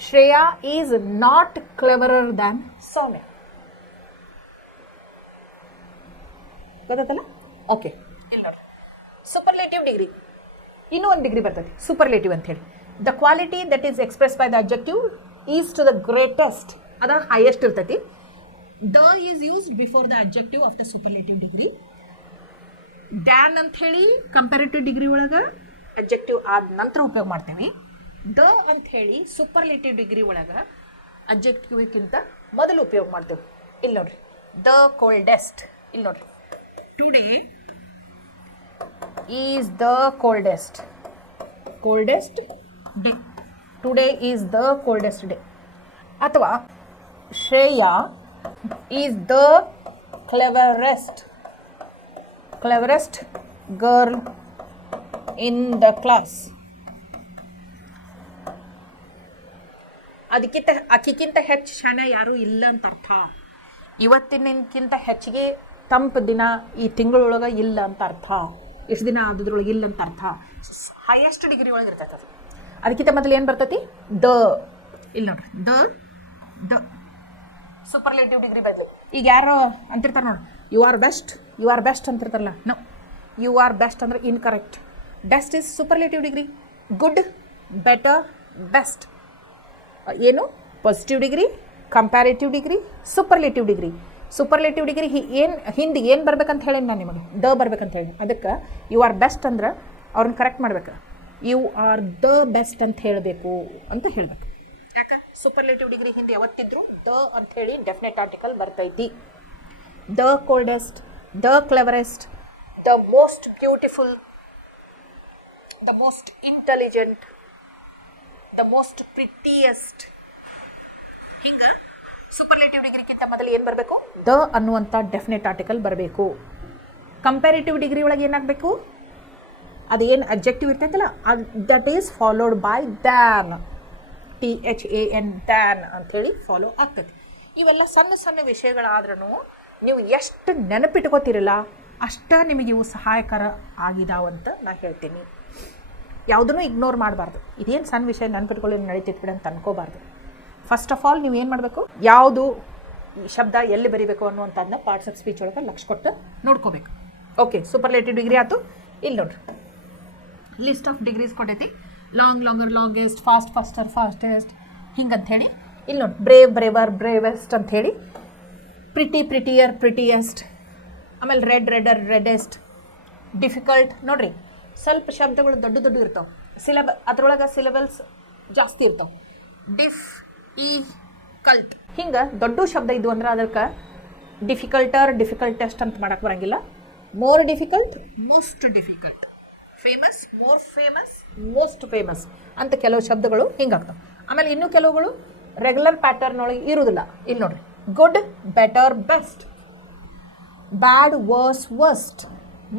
Shreya is not cleverer than Soumya. ಗೊತ್ತಾಯ್ತಲ್ಲ? ಓಕೆ, ಇಲ್ಲ ನೋಡ್ರಿ, ಸೂಪರ್ಲೇಟಿವ್ ಡಿಗ್ರಿ. ಇನ್ನೂ ಒಂದು ಡಿಗ್ರಿ ಬರ್ತೈತಿ, ಸೂಪರ್ಲೇಟಿವ್ ಅಂತ ಹೇಳಿ. The quality that is express by the adjective is to the greatest. ಅದ ಹೈಯೆಸ್ಟ್ ಇರ್ತೈತಿ. The is used before the adjective of the superlative degree. Than ಅಂಥೇಳಿ ಕಂಪ್ಯಾರಿಟಿವ್ ಡಿಗ್ರಿ ಒಳಗೆ ಅಬ್ಜೆಕ್ಟಿವ್ ಆದ ನಂತರ ಉಪಯೋಗ ಮಾಡ್ತೇವೆ. ದ ಅಂಥೇಳಿ ಸೂಪರ್ಲೇಟಿವ್ ಡಿಗ್ರಿ ಒಳಗೆ ಅಬ್ಜೆಕ್ಟಿವ್ಗಿಂತ ಮೊದಲು ಉಪಯೋಗ ಮಾಡ್ತೇವೆ. ಇಲ್ಲಿ ನೋಡ್ರಿ, ದ ಕೋಲ್ಡೆಸ್ಟ್. ಇಲ್ಲಿ ನೋಡ್ರಿ, today is the coldest. Coldest day. Today is the coldest day. ಅಥವಾ Shreya is the cleverest girl in the class. ಆಕಿಗಿಂತ ಹೆಚ್ಚು ಶಾನೆ ಯಾರೂ ಇಲ್ಲ ಅಂತ ಅರ್ಥ. ಇವತ್ತಿನಕ್ಕಿಂತ ಹೆಚ್ಚಿಗೆ ತಂಪು ದಿನ ಈ ತಿಂಗಳೊಳಗೆ ಇಲ್ಲ ಅಂತ ಅರ್ಥ. ಎಷ್ಟು ದಿನ ಆದ್ರೊಳಗೆ ಇಲ್ಲ ಅಂತ ಅರ್ಥ. ಹೈಯೆಸ್ಟ್ ಡಿಗ್ರಿ ಒಳಗೆ ಇರ್ತೈತೆ ಅದು. ಅದಕ್ಕಿಂತ ಮೊದಲು ಏನು ಬರ್ತೈತಿ? ದ. ಇಲ್ಲಿ ನೋಡ್ರಿ, ದ ಸೂಪರ್ಲೇಟಿವ್ ಡಿಗ್ರಿ ಬದಲು. ಈಗ ಯಾರು ಅಂತಿರ್ತಾರೆ ನೋಡಿ, ಯು ಆರ್ ಬೆಸ್ಟ್ ಅಂತಿರ್ತಾರಲ್ಲ. ನೋ, ಯು ಆರ್ ಬೆಸ್ಟ್ ಅಂದ್ರೆ incorrect. Best is superlative degree. Good, better, best ಏನು? Positive degree, comparative degree, superlative degree. Superlative degree ಹಿಂದೆ ಏನು ಬರ್ಬೇಕಂತ ಹೇಳಿ ನಾನು ನಿಮಗೆ ದ ಬರ್ಬೇಕಂತ ಹೇಳಿ. ಅದಕ್ಕೆ ಯು ಆರ್ ಬೆಸ್ಟ್ ಅಂದ್ರೆ ಅವ್ರನ್ನ ಕರೆಕ್ಟ್ ಮಾಡ್ಬೇಕು. ಯು ಆರ್ ದ ಬೆಸ್ಟ್ ಅಂತ ಹೇಳಬೇಕು ಅಂತ ಹೇಳಬೇಕು. ಯಾಕೆ? ಸೂಪರ್ಲೇಟಿವ್ ಡಿಗ್ರಿ ಹಿಂದೆ ಯಾವತ್ತಿದ್ರು ದ ಅಂತ ಹೇಳಿ ಡೆಫಿನೆಟ್ ಆರ್ಟಿಕಲ್ ಬರ್ತೈತಿ. The coldest, the cleverest, the most beautiful, the most intelligent, the most prettiest. ಹಿಂಗೆ ಸೂಪರ್ಲೇಟಿವ್ ಡಿಗ್ರಿಗಿಂತ ಮೊದಲು ಏನು ಬರಬೇಕು? ದ ಅನ್ನುವಂಥ ಡೆಫಿನೆಟ್ ಆರ್ಟಿಕಲ್ ಬರಬೇಕು. ಕಂಪ್ಯಾರೇಟಿವ್ ಡಿಗ್ರಿ ಒಳಗೆ ಏನಾಗಬೇಕು? ಅದೇನು ಅಬ್ಜೆಕ್ಟಿವ್ ಇರ್ತೈತಲ್ಲ, that is followed by than. THAN, than ಅಂಥೇಳಿ ಫಾಲೋ ಆಗ್ತೈತಿ. ಇವೆಲ್ಲ ಸಣ್ಣ ಸಣ್ಣ ವಿಷಯಗಳಾದ್ರೂ ನೀವು ಎಷ್ಟು ನೆನಪಿಟ್ಕೋತಿರಲ್ಲ ಅಷ್ಟ ನಿಮಗೆ ಇವು ಸಹಾಯಕರ ಆಗಿದಾವಂತ ನಾನು ಹೇಳ್ತೀನಿ. ಯಾವುದನ್ನು ಇಗ್ನೋರ್ ಮಾಡಬಾರ್ದು. ಇದೇನು ಸಣ್ಣ ವಿಷಯ ನೆನಪಿಟ್ಕೊಳ್ಳಿ ನಡೀತಿತ್ತು ಬಿಡ ಅಂತ ಅನ್ಕೋಬಾರ್ದು. ಫಸ್ಟ್ ಆಫ್ ಆಲ್ ನೀವು ಏನು ಮಾಡಬೇಕು? ಯಾವುದು ಶಬ್ದ ಎಲ್ಲಿ ಬರೀಬೇಕು ಅನ್ನುವಂಥದ್ದನ್ನ ಪಾರ್ಟ್ಸ್ ಆಫ್ ಸ್ಪೀಚ್ ಒಳಗೆ ಲಕ್ಷ ಕೊಟ್ಟು ನೋಡ್ಕೋಬೇಕು. ಓಕೆ, ಸೂಪರ್ಲೇಟಿವ್ ಡಿಗ್ರಿ ಆಯಿತು. ಇಲ್ಲಿ ನೋಡ್ರಿ, ಲಿಸ್ಟ್ ಆಫ್ ಡಿಗ್ರೀಸ್ ಕೊಟ್ಟೈತಿ. Long, longer, longest, fast, faster, fastest, ಹಿಂಗಂಥೇಳಿ. ಇಲ್ಲಿ ನೋಡಿ, ಬ್ರೇವ್, ಬ್ರೇವರ್, ಬ್ರೇವೆಸ್ಟ್ ಅಂಥೇಳಿ. Pretty, prettier, prettiest. ಆಮೇಲೆ ರೆಡ್, ರೆಡರ್, ರೆಡೆಸ್ಟ್. ಡಿಫಿಕಲ್ಟ್. ನೋಡಿರಿ, ಸ್ವಲ್ಪ ಶಬ್ದಗಳು ದೊಡ್ಡ ಇರ್ತಾವೆ. ಅದ್ರೊಳಗೆ ಸಿಲೆಬಲ್ಸ್ ಜಾಸ್ತಿ ಇರ್ತಾವೆ. ಕಲ್ಟ್ ಹಿಂಗೆ ದೊಡ್ಡ ಶಬ್ದ ಇದ್ದು ಅಂದ್ರೆ ಅದಕ್ಕೆ ಡಿಫಿಕಲ್ಟೆಸ್ಟ್ ಅಂತ ಮಾಡಕ್ಕೆ ಬರೋಂಗಿಲ್ಲ. More difficult, most difficult. Famous, more famous, most famous ಅಂತ ಕೆಲವು ಶಬ್ದಗಳು ಹಿಂಗಾಗ್ತವೆ. ಆಮೇಲೆ ಇನ್ನೂ ಕೆಲವುಗಳು ರೆಗ್ಯುಲರ್ ಪ್ಯಾಟರ್ನ್ ಒಳಗೆ ಇರೋದಿಲ್ಲ. ಇಲ್ಲಿ ನೋಡ್ರಿ, good, better, best. Bad, worse, worst.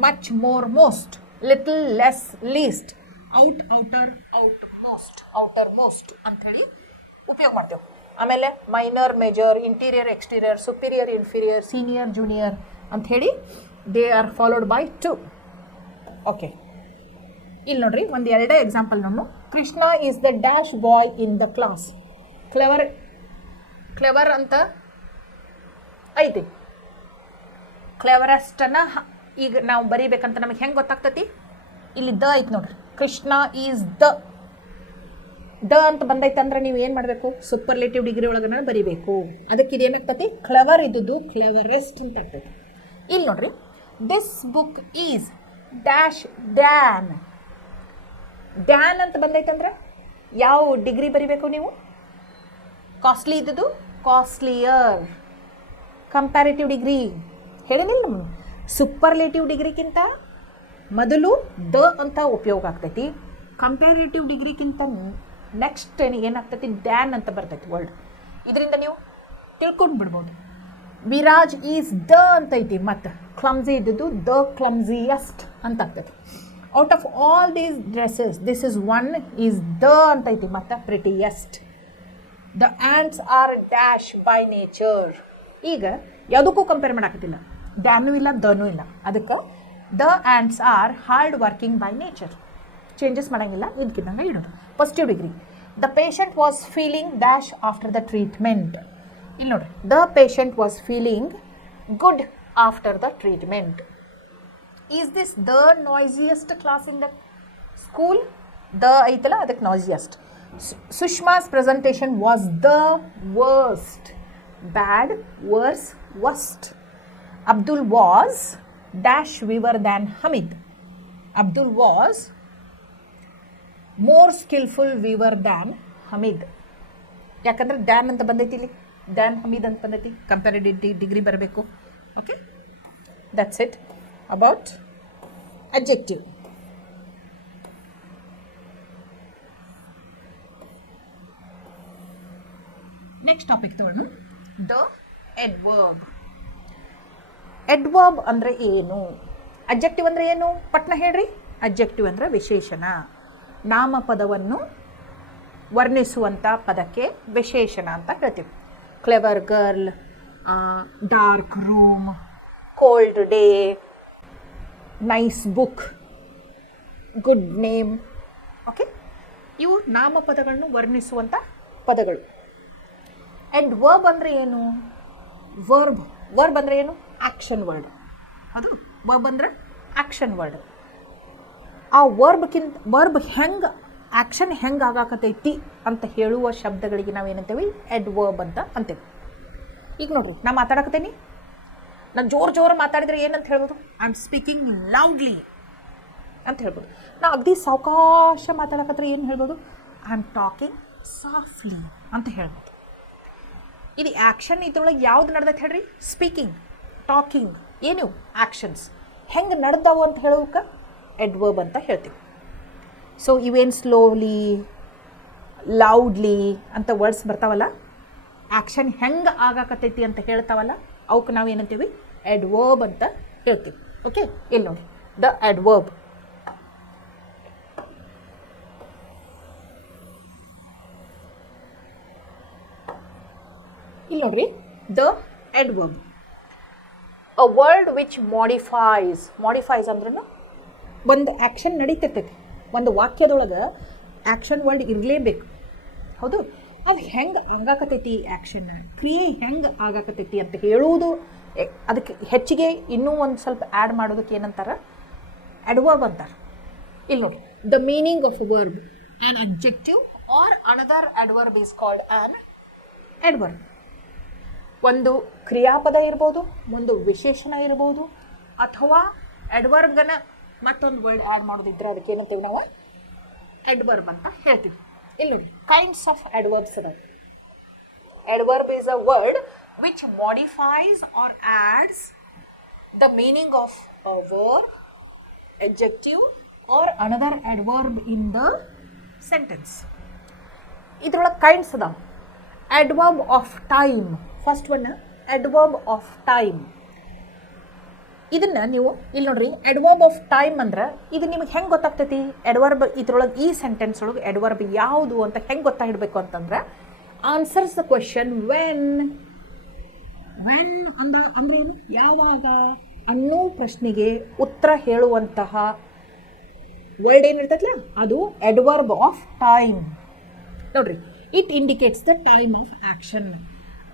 Much, more, most. Little, less, least. Out, outer, outermost ಅಂಥೇಳಿ ಉಪಯೋಗ ಮಾಡ್ತೇವೆ. ಆಮೇಲೆ minor, major, interior, exterior, superior, inferior, senior, junior ಅಂಥೇಳಿ they are followed by to. Okay, ಇಲ್ಲಿ ನೋಡ್ರಿ, ಒಂದು ಎರಡೇ ಎಕ್ಸಾಂಪಲ್ ನಮ್ಮ. Krishna is the dash boy in the class. Clever ಅಂತ ಐತಿ. ಕ್ಲೆವರೆಸ್ಟನ್ನು ಈಗ ನಾವು ಬರೀಬೇಕಂತ ನಮಗೆ ಹೆಂಗೆ ಗೊತ್ತಾಗ್ತತಿ? ಇಲ್ಲಿ ದ ಐತಿ ನೋಡ್ರಿ. ಕೃಷ್ಣ ಈಸ್ ದ ಅಂತ ಬಂದೈತೆ ಅಂದ್ರೆ ನೀವು ಏನು ಮಾಡಬೇಕು? ಸೂಪರ್ಲೇಟಿವ್ ಡಿಗ್ರಿ ಒಳಗನ ಬರೀಬೇಕು. ಅದಕ್ಕೆ ಇದೇನಾಗ್ತತಿ? ಕ್ಲೆವರ್ ಇದ್ದುದು ಕ್ಲೆವರೆಸ್ಟ್ ಅಂತ ಆಗ್ತೈತಿ. ಇಲ್ಲಿ ನೋಡ್ರಿ, this book is dash than. Than ಅಂತ ಬಂದೈತೆ ಅಂದ್ರೆ ಯಾವ ಡಿಗ್ರಿ ಬರೀಬೇಕು ನೀವು? ಕಾಸ್ಟ್ಲಿ ಇದ್ದುದು ಕಾಸ್ಟ್ಲಿಯರ್. ಕಂಪ್ಯಾರೇಟಿವ್ ಡಿಗ್ರಿ ಹೇಳಿನಿಲ್ಲ ನಮಗೆ. ಸೂಪರ್ಲೇಟಿವ್ ಡಿಗ್ರಿಗಿಂತ ಮೊದಲು ದ ಅಂತ ಉಪಯೋಗ ಆಗ್ತೈತಿ. ಕಂಪ್ಯಾರೇಟಿವ್ ಡಿಗ್ರಿಗಿಂತ ನೆಕ್ಸ್ಟ್ ಏನಾಗ್ತೈತಿ? ಡ್ಯಾನ್ ಅಂತ ಬರ್ತೈತಿ ವರ್ಡ್. ಇದರಿಂದ ನೀವು ತಿಳ್ಕೊಂಡು ಬಿಡ್ಬೋದು. ವಿರಾಜ್ ಈಸ್ ದ ಅಂತ ಐತಿ. ಮತ್ತು ಕ್ಲಮ್ಸಿ ಇದ್ದುದು ದ ಕ್ಲಮ್ಸಿಯಸ್ಟ್ ಅಂತ ಆಗ್ತೈತಿ. Out of all these dresses this is one is the ಅಂತ ಐತಿ. ಮತ್ತು prettiest. The ants are dash by nature. ಈಗ ಯಾವುದಕ್ಕೂ ಕಂಪೇರ್ ಮಾಡಾಕತ್ತಿಲ್ಲ. ಡ್ಯಾನೂ ಇಲ್ಲ, ದನೂ ಇಲ್ಲ. ಅದಕ್ಕೆ the ants are hard working by nature. Changes ಮಾಡೋಂಗಿಲ್ಲ, ಇದಕ್ಕಿದ್ದಂಗೆ ಇಡೋದು. Positive degree. The patient was feeling dash after the treatment. ಇಲ್ಲಿ ನೋಡ್ರಿ, the patient was feeling good after the treatment. Is this the noisiest class in the school? The ಐತಲ್ಲ, ಅದಕ್ಕೆ noisiest. Sushma's presentation was the worst. Bad, worse, worst. Abdul was dash weaver than Hamid. Abdul was more skillful weaver than Hamid. ಯಾಕಂದ್ರೆ than ಅಂತ ಬಂದೈತಿ ಇಲ್ಲಿ, than Hamid ಅಂತ ಬಂದೈತಿ. Comparative degree ಬರಬೇಕು. Okay, that's it about adjective. Next topic ತಗೊಳ್ಳೋಣ. The adverb. Adverb ಅಂದರೆ ಏನು? ಅಬ್ಜೆಕ್ಟಿವ್ ಅಂದರೆ ಏನು? ಪಟ್ನ ಹೇಳ್ರಿ. ಅಬ್ಜೆಕ್ಟಿವ್ ಅಂದರೆ ವಿಶೇಷಣ, ನಾಮಪದವನ್ನು ವರ್ಣಿಸುವಂಥ ಪದಕ್ಕೆ ವಿಶೇಷಣ ಅಂತ ಹೇಳ್ತೀವಿ. Clever girl, dark room, cold day, nice book, good name. Okay, ಇವು ನಾಮಪದಗಳನ್ನು ವರ್ಣಿಸುವಂಥ ಪದಗಳು. ಆ್ಯಂಡ್ ವರ್ಬ್ ಅಂದರೆ ಏನು? ವರ್ಬ್ ಅಂದರೆ ಏನು? Action word. ಅದು ವರ್ಬ್ ಅಂದರೆ ಆ್ಯಕ್ಷನ್ ವರ್ಡ್. ಆ ವರ್ಬ್ ಹೆಂಗೆ ಆ್ಯಕ್ಷನ್ ಹೆಂಗೆ ಆಗಾಕತೈತಿ ಅಂತ ಹೇಳುವ ಶಬ್ದಗಳಿಗೆ ನಾವೇನಂತೇವೆ? ಎಡ್ವರ್ಬ್ ಅಂತ ಅಂತೇವೆ. ಈಗ ನೋಡ್ರಿ, ನಾ ಮಾತಾಡಕತ್ತೇನಿ, ನಾನು ಜೋರು ಮಾತಾಡಿದ್ರೆ ಏನಂತ ಹೇಳ್ಬೋದು? ಐ ಆಮ್ ಸ್ಪೀಕಿಂಗ್ ಲೌಡ್ಲಿ ಅಂತ ಹೇಳ್ಬೋದು. ನಾ ಅಗದಿ ಸಾವಕಾಶ ಮಾತಾಡಕತ್ರೆ ಏನು ಹೇಳ್ಬೋದು? ಐ ಆಮ್ ಟಾಕಿಂಗ್ ಸಾಫ್ಟ್ಲಿ ಅಂತ ಹೇಳ್ಬೋದು. ಇದು ಆ್ಯಕ್ಷನ್ ಇದ್ರೊಳಗೆ ಯಾವ್ದು ನಡೆದೈತೆ ಹೇಳ್ರಿ? ಸ್ಪೀಕಿಂಗ್, ಟಾಕಿಂಗ್, ಏನು ಆ್ಯಕ್ಷನ್ಸ್ ಹೆಂಗೆ ನಡೆದವು ಅಂತ ಹೇಳೋಕೆ ಎಡ್ವರ್ಬ್ ಅಂತ ಹೇಳ್ತೀವಿ. ಸೊ ಇವೇನು ಸ್ಲೋಲಿ, ಲೌಡ್ಲಿ ಅಂತ ವರ್ಡ್ಸ್ ಬರ್ತಾವಲ್ಲ, ಆ್ಯಕ್ಷನ್ ಹೆಂಗೆ ಆಗಾಕತ್ತೈತಿ ಅಂತ ಹೇಳ್ತಾವಲ್ಲ, ಅವಕ್ಕೆ ನಾವು ಏನಂತೀವಿ? ಎಡ್ವರ್ಬ್ ಅಂತ ಹೇಳ್ತೀವಿ. ಓಕೆ, ಇಲ್ಲಿ ನೋಡಿ, ದ ಎಡ್ವರ್ಬ್. ಇಲ್ಲಿ ನೋಡ್ರಿ, the adverb, a word which modifies ಅಂದ್ರೂ ಒಂದು ಆ್ಯಕ್ಷನ್ ನಡೀತಿರ್ತೈತಿ. ಒಂದು ವಾಕ್ಯದೊಳಗೆ ಆ್ಯಕ್ಷನ್ ವರ್ಡ್ ಇರಲೇಬೇಕು. ಹೌದು, ಅದು ಹೆಂಗೆ ಆಗಾಕತೈತಿ, ಆ್ಯಕ್ಷನ್ ಕ್ರಿಯೆ ಹೆಂಗೆ ಆಗಾಕತೈತಿ ಅಂತ ಹೇಳುವುದು. ಅದಕ್ಕೆ ಹೆಚ್ಚಿಗೆ ಇನ್ನೂ ಒಂದು ಸ್ವಲ್ಪ ಆ್ಯಡ್ ಮಾಡೋದಕ್ಕೆ ಏನಂತಾರೆ? ಎಡ್ವರ್ಬ್ ಅಂತಾರೆ. ಇಲ್ಲಿ ನೋಡಿ, the meaning of verb, an adjective or another adverb is called an adverb. ಒಂದು ಕ್ರಿಯಾಪದ ಇರ್ಬೋದು, ಒಂದು ವಿಶೇಷಣ ಇರ್ಬೋದು, ಅಥವಾ ಎಡ್ವರ್ಬ್ಗನ ಮತ್ತೊಂದು ವರ್ಡ್ ಆ್ಯಡ್ ಮಾಡೋದಿದ್ರೆ ಅದಕ್ಕೆ ಏನಂತೀವಿ ನಾವು? ಎಡ್ವರ್ಬ್ ಅಂತ ಹೇಳ್ತೀವಿ. ಇಲ್ಲಿ ನೋಡಿ, ಕೈಂಡ್ಸ್ ಆಫ್ ಎಡ್ವರ್ಬ್ಸ್ ಅದಾವೆ. Adverb is a word which modifies or adds the meaning of a verb, adjective or another adverb in the sentence. ಇದ್ರೊಳಗೆ ಕೈಂಡ್ಸ್ ಅದಾವ. adverb of time, first one adverb of time. ಇದನ್ನು ನೀವು ಇಲ್ಲಿ ನೋಡ್ರಿ, adverb of time ಅಂದ್ರೆ ಇದು ನಿಮಗೆ ಹೆಂಗೆ ಗೊತ್ತಾಗ್ತೈತಿ? adverb ಇದ್ರೊಳಗೆ ಈ ಸೆಂಟೆನ್ಸ್ ಒಳಗೆ adverb ಯಾವುದು ಅಂತ ಹೆಂಗೆ ಗೊತ್ತಾಗಿಡಬೇಕು ಅಂತಂದ್ರೆ, ಆನ್ಸರ್ಸ್ ದ ಕ್ವೆಶನ್ ವೆನ್ ಅಂದ್ರೆ ಏನು? ಯಾವಾಗ ಅನ್ನೋ ಪ್ರಶ್ನೆಗೆ ಉತ್ತರ ಹೇಳುವಂತಹ ವರ್ಡ್ ಏನಿರ್ತೈತಲ್ಲ, ಅದು ಎಡ್ವರ್ಬ್ ಆಫ್ ಟೈಮ್. ನೋಡ್ರಿ, it indicates the time of action.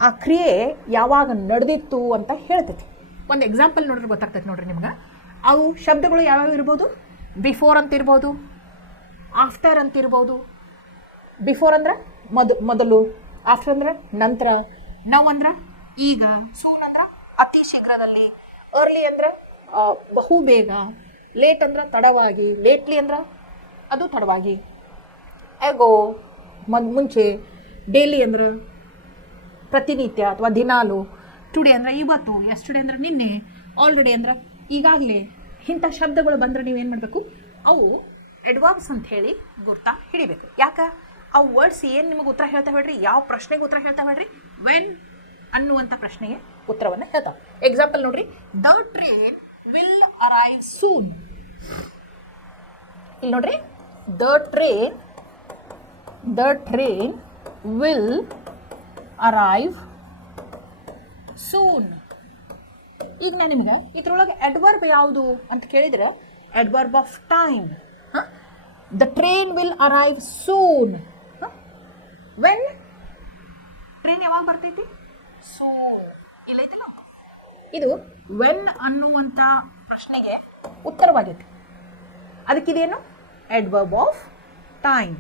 ಆ ಕ್ರಿಯೆ ಯಾವಾಗ ನಡೆದಿತ್ತು ಅಂತ ಹೇಳ್ತೈತಿ. ಒಂದು ಎಕ್ಸಾಂಪಲ್ ನೋಡ್ರಿ ಗೊತ್ತಾಗ್ತೈತೆ ನೋಡ್ರಿ ನಿಮ್ಗೆ. ಅವು ಶಬ್ದಗಳು ಯಾವ್ಯಾವ ಇರ್ಬೋದು? ಬಿಫೋರ್ ಅಂತ ಇರ್ಬೋದು, ಆಫ್ಟರ್ ಅಂತ ಇರ್ಬೋದು. ಬಿಫೋರ್ ಅಂದ್ರೆ ಮೊದಲು, ಆಫ್ಟರ್ ಅಂದ್ರೆ ನಂತರ, ನವ್ ಅಂದ್ರೆ ಈಗ, ಸೂನ್ ಅಂದ್ರೆ ಅತಿ ಶೀಘ್ರದಲ್ಲಿ, ಅರ್ಲಿ ಅಂದ್ರೆ ಬಹು ಬೇಗ, ಲೇಟ್ ಅಂದ್ರೆ ತಡವಾಗಿ, ಲೇಟ್ಲಿ ಅಂದ್ರೆ ಅದು ತಡವಾಗಿ, ಎಗೋ ಮುಂಚೆ, ಡೈಲಿ ಅಂದ್ರೆ ಪ್ರತಿನಿತ್ಯ ಅಥವಾ ದಿನಾಲು, ಟುಡೇ ಅಂದರೆ ಇವತ್ತು, ಎಸ್ಟುಡೇ ಅಂದರೆ ನಿನ್ನೆ, ಆಲ್ರೆಡಿ ಅಂದ್ರೆ ಈಗಾಗಲೇ. ಇಂಥ ಶಬ್ದಗಳು ಬಂದರೆ ನೀವೇನು ಮಾಡಬೇಕು? ಅವು ಎಡ್ವರ್ಬ್ಸ್ ಅಂತ ಹೇಳಿ ಗುರ್ತಾ ಹಿಡಿಬೇಕು. ಯಾಕೆ? ಆ ವರ್ಡ್ಸ್ ಏನು ನಿಮಗೆ ಉತ್ತರ ಹೇಳ್ತಾವೆ ಹೇಳ್ರಿ? ಯಾವ ಪ್ರಶ್ನೆಗೆ ಉತ್ತರ ಹೇಳ್ತಾವೆ ಹೇಳ್ರಿ? ವೆನ್ ಅನ್ನುವಂಥ ಪ್ರಶ್ನೆಗೆ ಉತ್ತರವನ್ನು ಹೇಳ್ತಾವೆ. ಎಕ್ಸಾಂಪಲ್ ನೋಡ್ರಿ, the train will arrive soon. ಇಲ್ಲಿ ನೋಡ್ರಿ, the train will arrive soon. ಈಗ ನಾನು ನಿಮಗೆ ಇದ್ರೊಳಗೆ ಎಡ್ವರ್ಬ್ ಯಾವುದು ಅಂತ ಕೇಳಿದರೆ, adverb of time. The train will arrive soon. When train ಯಾವಾಗ ಬರ್ತೈತಿ? ಸೂನ್. ಇಲ್ಲೈತಿಲ್ಲ, ಇದು ವೆನ್ ಅನ್ನುವಂಥ ಪ್ರಶ್ನೆಗೆ ಉತ್ತರವಾಗೈತಿ. ಅದಕ್ಕಿದೇನು? Adverb of time.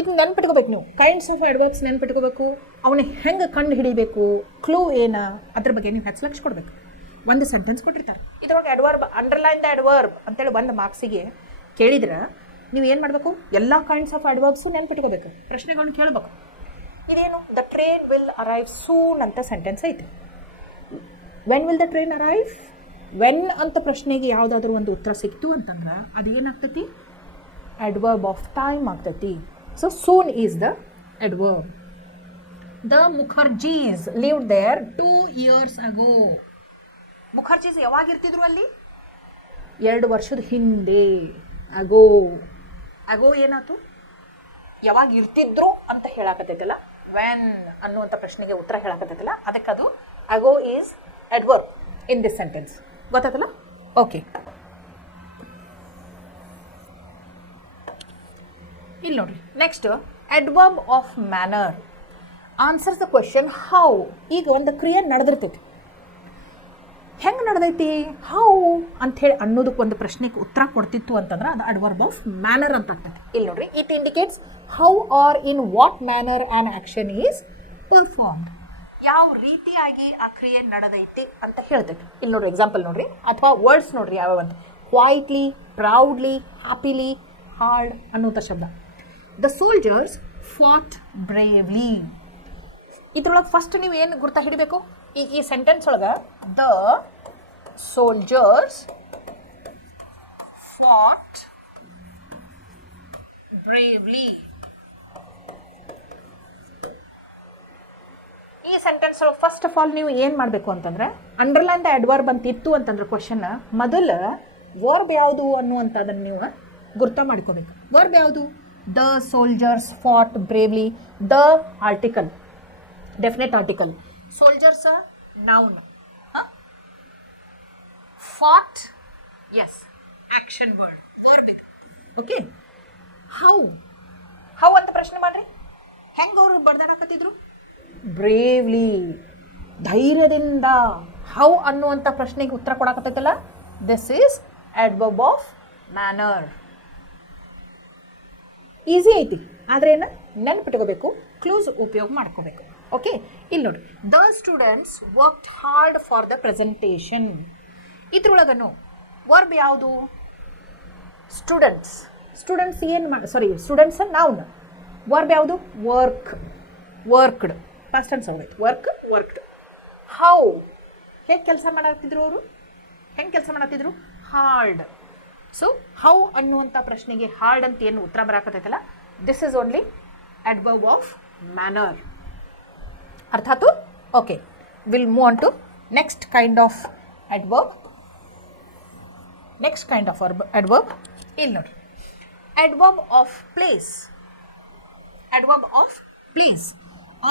ಇದು ನೆನ್ಪಿಟ್ಕೋಬೇಕು ನೀವು. ಕೈಂಡ್ಸ್ ಆಫ್ ಎಡ್ವರ್ಬ್ಸ್ ನೆನ್ಪಿಟ್ಕೋಬೇಕು. ಅವನ್ನ ಹೆಂಗೆ ಕಂಡು ಹಿಡಿಬೇಕು, ಕ್ಲೂ ಏನ, ಅದ್ರ ಬಗ್ಗೆ ನೀವು ಹೆಚ್ಚು ಲಕ್ಷ ಕೊಡಬೇಕು. ಒಂದು ಸೆಂಟೆನ್ಸ್ ಕೊಟ್ಟಿರ್ತಾರೆ, ಇದ್ರೊಳಗೆ ಎಡ್ವರ್ಬ್, ಅಂಡರ್ಲೈನ್ ದ ಎಡ್ವರ್ಬ್ ಅಂತೇಳಿ ಒಂದು ಮಾರ್ಕ್ಸಿಗೆ ಕೇಳಿದ್ರೆ ನೀವು ಏನು ಮಾಡಬೇಕು? ಎಲ್ಲ ಕೈಂಡ್ಸ್ ಆಫ್ ಎಡ್ವರ್ಬ್ಸು ನೆನ್ಪಿಟ್ಕೋಬೇಕು, ಪ್ರಶ್ನೆಗಳನ್ನ ಕೇಳಬೇಕು. ಇದೇನು? The train will arrive soon ಅಂತ ಸೆಂಟೆನ್ಸ್ ಐತೆ. When will the train arrive? When ಅಂತ ಪ್ರಶ್ನೆಗೆ ಯಾವುದಾದ್ರೂ ಒಂದು ಉತ್ತರ ಸಿಕ್ತು ಅಂತಂದ್ರೆ ಅದೇನಾಗ್ತೈತಿ? ಎಡ್ವರ್ಬ್ ಆಫ್ ಟೈಮ್ ಆಗ್ತೈತಿ. So soon is the adverb. The Mukherjees lived there 2 years ago. ಮುಖರ್ಜೀಸ್ ಯಾವಾಗ ಇರ್ತಿದ್ರು ಅಲ್ಲಿ? 2 ವರ್ಷದ ಹಿಂದೆ. ಅಗೋ ಅಗೋ ಏನಾಯ್ತು? ಯಾವಾಗ ಇರ್ತಿದ್ರು ಅಂತ ಹೇಳಾಕತ್ತೈತಲ್ಲ, ವೆನ್ ಅನ್ನುವಂಥ ಪ್ರಶ್ನೆಗೆ ಉತ್ತರ ಹೇಳಾಕತ್ತೈತಲ್ಲ, ಅದಕ್ಕೆ ಅದು ಅಗೋ is adverb in this sentence. ಗೊತ್ತಾಯ್ತಲ್ಲ? ಓಕೆ, ಇಲ್ಲಿ ನೋಡ್ರಿ. Next, adverb of manner answers the question how. ಈಗ ಒಂದು ಕ್ರಿಯೆ ನಡೆದಿರ್ತೈತಿ, ಹೆಂಗೆ ನಡೆದೈತಿ, ಹೌ ಅಂಥೇಳಿ ಅನ್ನೋದಕ್ಕೆ ಒಂದು ಪ್ರಶ್ನೆಗೆ ಉತ್ತರ ಕೊಡ್ತಿತ್ತು ಅಂತಂದ್ರೆ ಅದು ಅಡ್ವರ್ಬ್ ಆಫ್ ಮ್ಯಾನರ್ ಅಂತ ಆಗ್ತೈತಿ. ಇಲ್ಲಿ ನೋಡ್ರಿ, it indicates how are in what manner an action is performed. ಯಾವ ರೀತಿಯಾಗಿ ಆ ಕ್ರಿಯೆ ನಡೆದೈತಿ ಅಂತ ಹೇಳ್ತೈತಿ. ಇಲ್ಲಿ ನೋಡ್ರಿ ಎಕ್ಸಾಂಪಲ್ ನೋಡ್ರಿ, ಅಥವಾ ವರ್ಡ್ಸ್ ನೋಡ್ರಿ ಯಾವ್ಯಾವ ಅಂತ. ಕ್ವೈಟ್ಲಿ, ಪ್ರೌಡ್ಲಿ, ಹ್ಯಾಪಿಲಿ, ಹಾರ್ಡ್ ಅನ್ನುವಂಥ ಶಬ್ದ. The soldiers fought bravely. ಇದ್ರೊಳಗೆ ಫಸ್ಟ್ ನೀವು ಏನು ಗುರ್ತಾ ಹಿಡಿಬೇಕು, ಈ ಸೆಂಟೆನ್ಸ್ ಒಳಗೆ ದ ಸೋಲ್ಜರ್ಸ್ ಫಾಟ್ ಬ್ರೇವ್ಲಿ. ಈ ಸೆಂಟೆನ್ಸ್ ಒಳಗೆ ಫಸ್ಟ್ ಆಫ್ ಆಲ್ ನೀವು ಏನು ಮಾಡಬೇಕು ಅಂತಂದ್ರೆ, ಅಂಡರ್ಲೈನ್ ದ ಅಡ್ವರ್ಬ್ ಅಂತ ಇತ್ತು ಅಂತಂದ್ರೆ ಕ್ವಶನ್, ಮೊದಲು ವರ್ಬ್ ಯಾವುದು ಅನ್ನುವಂಥದ್ದನ್ನು ನೀವು ಗುರ್ತ ಮಾಡ್ಕೋಬೇಕು. ವರ್ಬ್ ಯಾವುದು? The soldiers fought bravely. The article, definite article. Soldiers noun, fought is action word. Okay, how how ಅಂತ ಪ್ರಶ್ನೆ ಮಾಡ್ರಿ. ಹೆಂಗೆ ಅವರು ಬಡ್ದಾಡಕತ್ತಿದ್ರು? ಬ್ರೇವ್ಲಿ, ಧೈರ್ಯದಿಂದ. ಹೌ ಅನ್ನುವಂಥ ಪ್ರಶ್ನೆಗೆ ಉತ್ತರ ಕೊಡಕತ್ತೈತಲ್ಲ, this is adverb of manner. Easy ಐತಿ, ಆದರೆ ಏನು ನೆನ್ಪಿಟ್ಕೋಬೇಕು, ಕ್ಲೂಸ್ ಉಪಯೋಗ ಮಾಡ್ಕೋಬೇಕು. ಓಕೆ, ಇಲ್ಲಿ ನೋಡಿ, the students worked hard for the presentation. ಇದ್ರೊಳಗನು ವರ್ಬ್ ಯಾವುದು? ಸ್ಟೂಡೆಂಟ್ಸ್. ಸ್ಟೂಡೆಂಟ್ಸ್ ಏನು ಸ್ಟೂಡೆಂಟ್ಸ್ ನೌನ್. ವರ್ಬ್ ಯಾವುದು? Work, worked. ಫಸ್ಟ್ ಟೆನ್ಸ್ ಹೋಗೈತೆ, ವರ್ಕ್, ವರ್ಕ್ಡ್. ಹೌ ಹೇಗೆ ಕೆಲಸ ಮಾಡತ್ತಿದ್ರು ಅವರು? ಹೆಂಗೆ ಕೆಲಸ ಮಾಡತ್ತಿದ್ರು? ಹಾರ್ಡ್. ಸೊ ಹೌ ಅನ್ನುವಂಥ ಪ್ರಶ್ನೆಗೆ ಹಾರ್ಡ್ ಅಂತ ಏನು ಉತ್ತರ ಬರಾಕತ್ತೈತಲ್ಲ, this is only adverb of manner. ಅರ್ಥ ಆಯ್ತು? Okay, will move on to next kind of adverb. Next kind of adverb ಇಲ್ಲಿ ನೋಡಿ, adverb of place. Adverb of place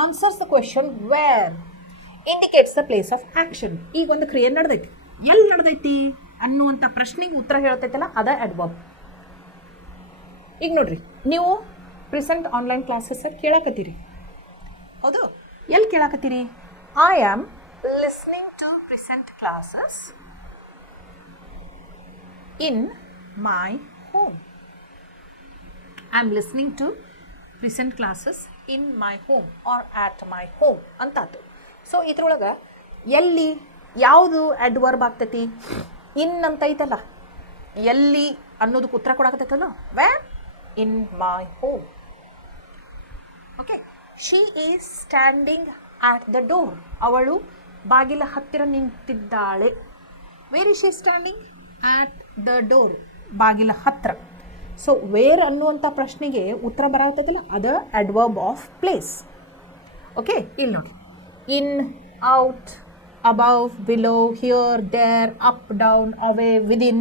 answers the question where, indicates the place of action. ಈಗ ಒಂದು ಕ್ರಿಯೆ ನಡೆದೈತಿ, ಎಲ್ಲಿ ನಡೆದೈತಿ ಅನ್ನುವಂಥ ಪ್ರಶ್ನೆಗೆ ಉತ್ತರ ಹೇಳ್ತೈತಲ್ಲ, ಅದ ಅಡ್ವರ್ಬ್. ಈಗ ನೋಡ್ರಿ, ನೀವು ಪ್ರೆಸೆಂಟ್ ಆನ್ಲೈನ್ ಕ್ಲಾಸಸ್ ಕೇಳಾಕತ್ತೀರಿ, ಹೌದು? ಎಲ್ಲಿ ಕೇಳಾಕತ್ತೀರಿ? I am listening to present classes in my home. I am listening to present classes in my home or at my home ಅಂತಾತು. ಸೊ ಇದ್ರೊಳಗೆ ಎಲ್ಲಿ ಯಾವುದು ಅಡ್ವರ್ಬ್ ಆಗ್ತೈತಿ? ಇನ್ ಅಂತ ಐತಲ್ಲ, ಎಲ್ಲಿ ಅನ್ನೋದಕ್ಕೆ ಉತ್ತರ ಕೊಡಾಕತ್ತೈತಲ್ಲ, where? In my home. Okay, she is standing at the door. ಅವಳು ಬಾಗಿಲ ಹತ್ತಿರ ನಿಂತಿದ್ದಾಳೆ. Where is she standing? At the door, ಬಾಗಿಲ ಹತ್ತಿರ. ಸೊ ವೇರ್ ಅನ್ನುವಂಥ ಪ್ರಶ್ನೆಗೆ ಉತ್ತರ ಬರಾಕತ್ತೈತಲ್ಲ, ಅದು ಅಡ್ವರ್ಬ್ ಆಫ್ ಪ್ಲೇಸ್. ಓಕೆ, ಇಲ್ಲಿ ನೋಡಿ, ಇನ್, out, above, below, here, there, up, down, away, within,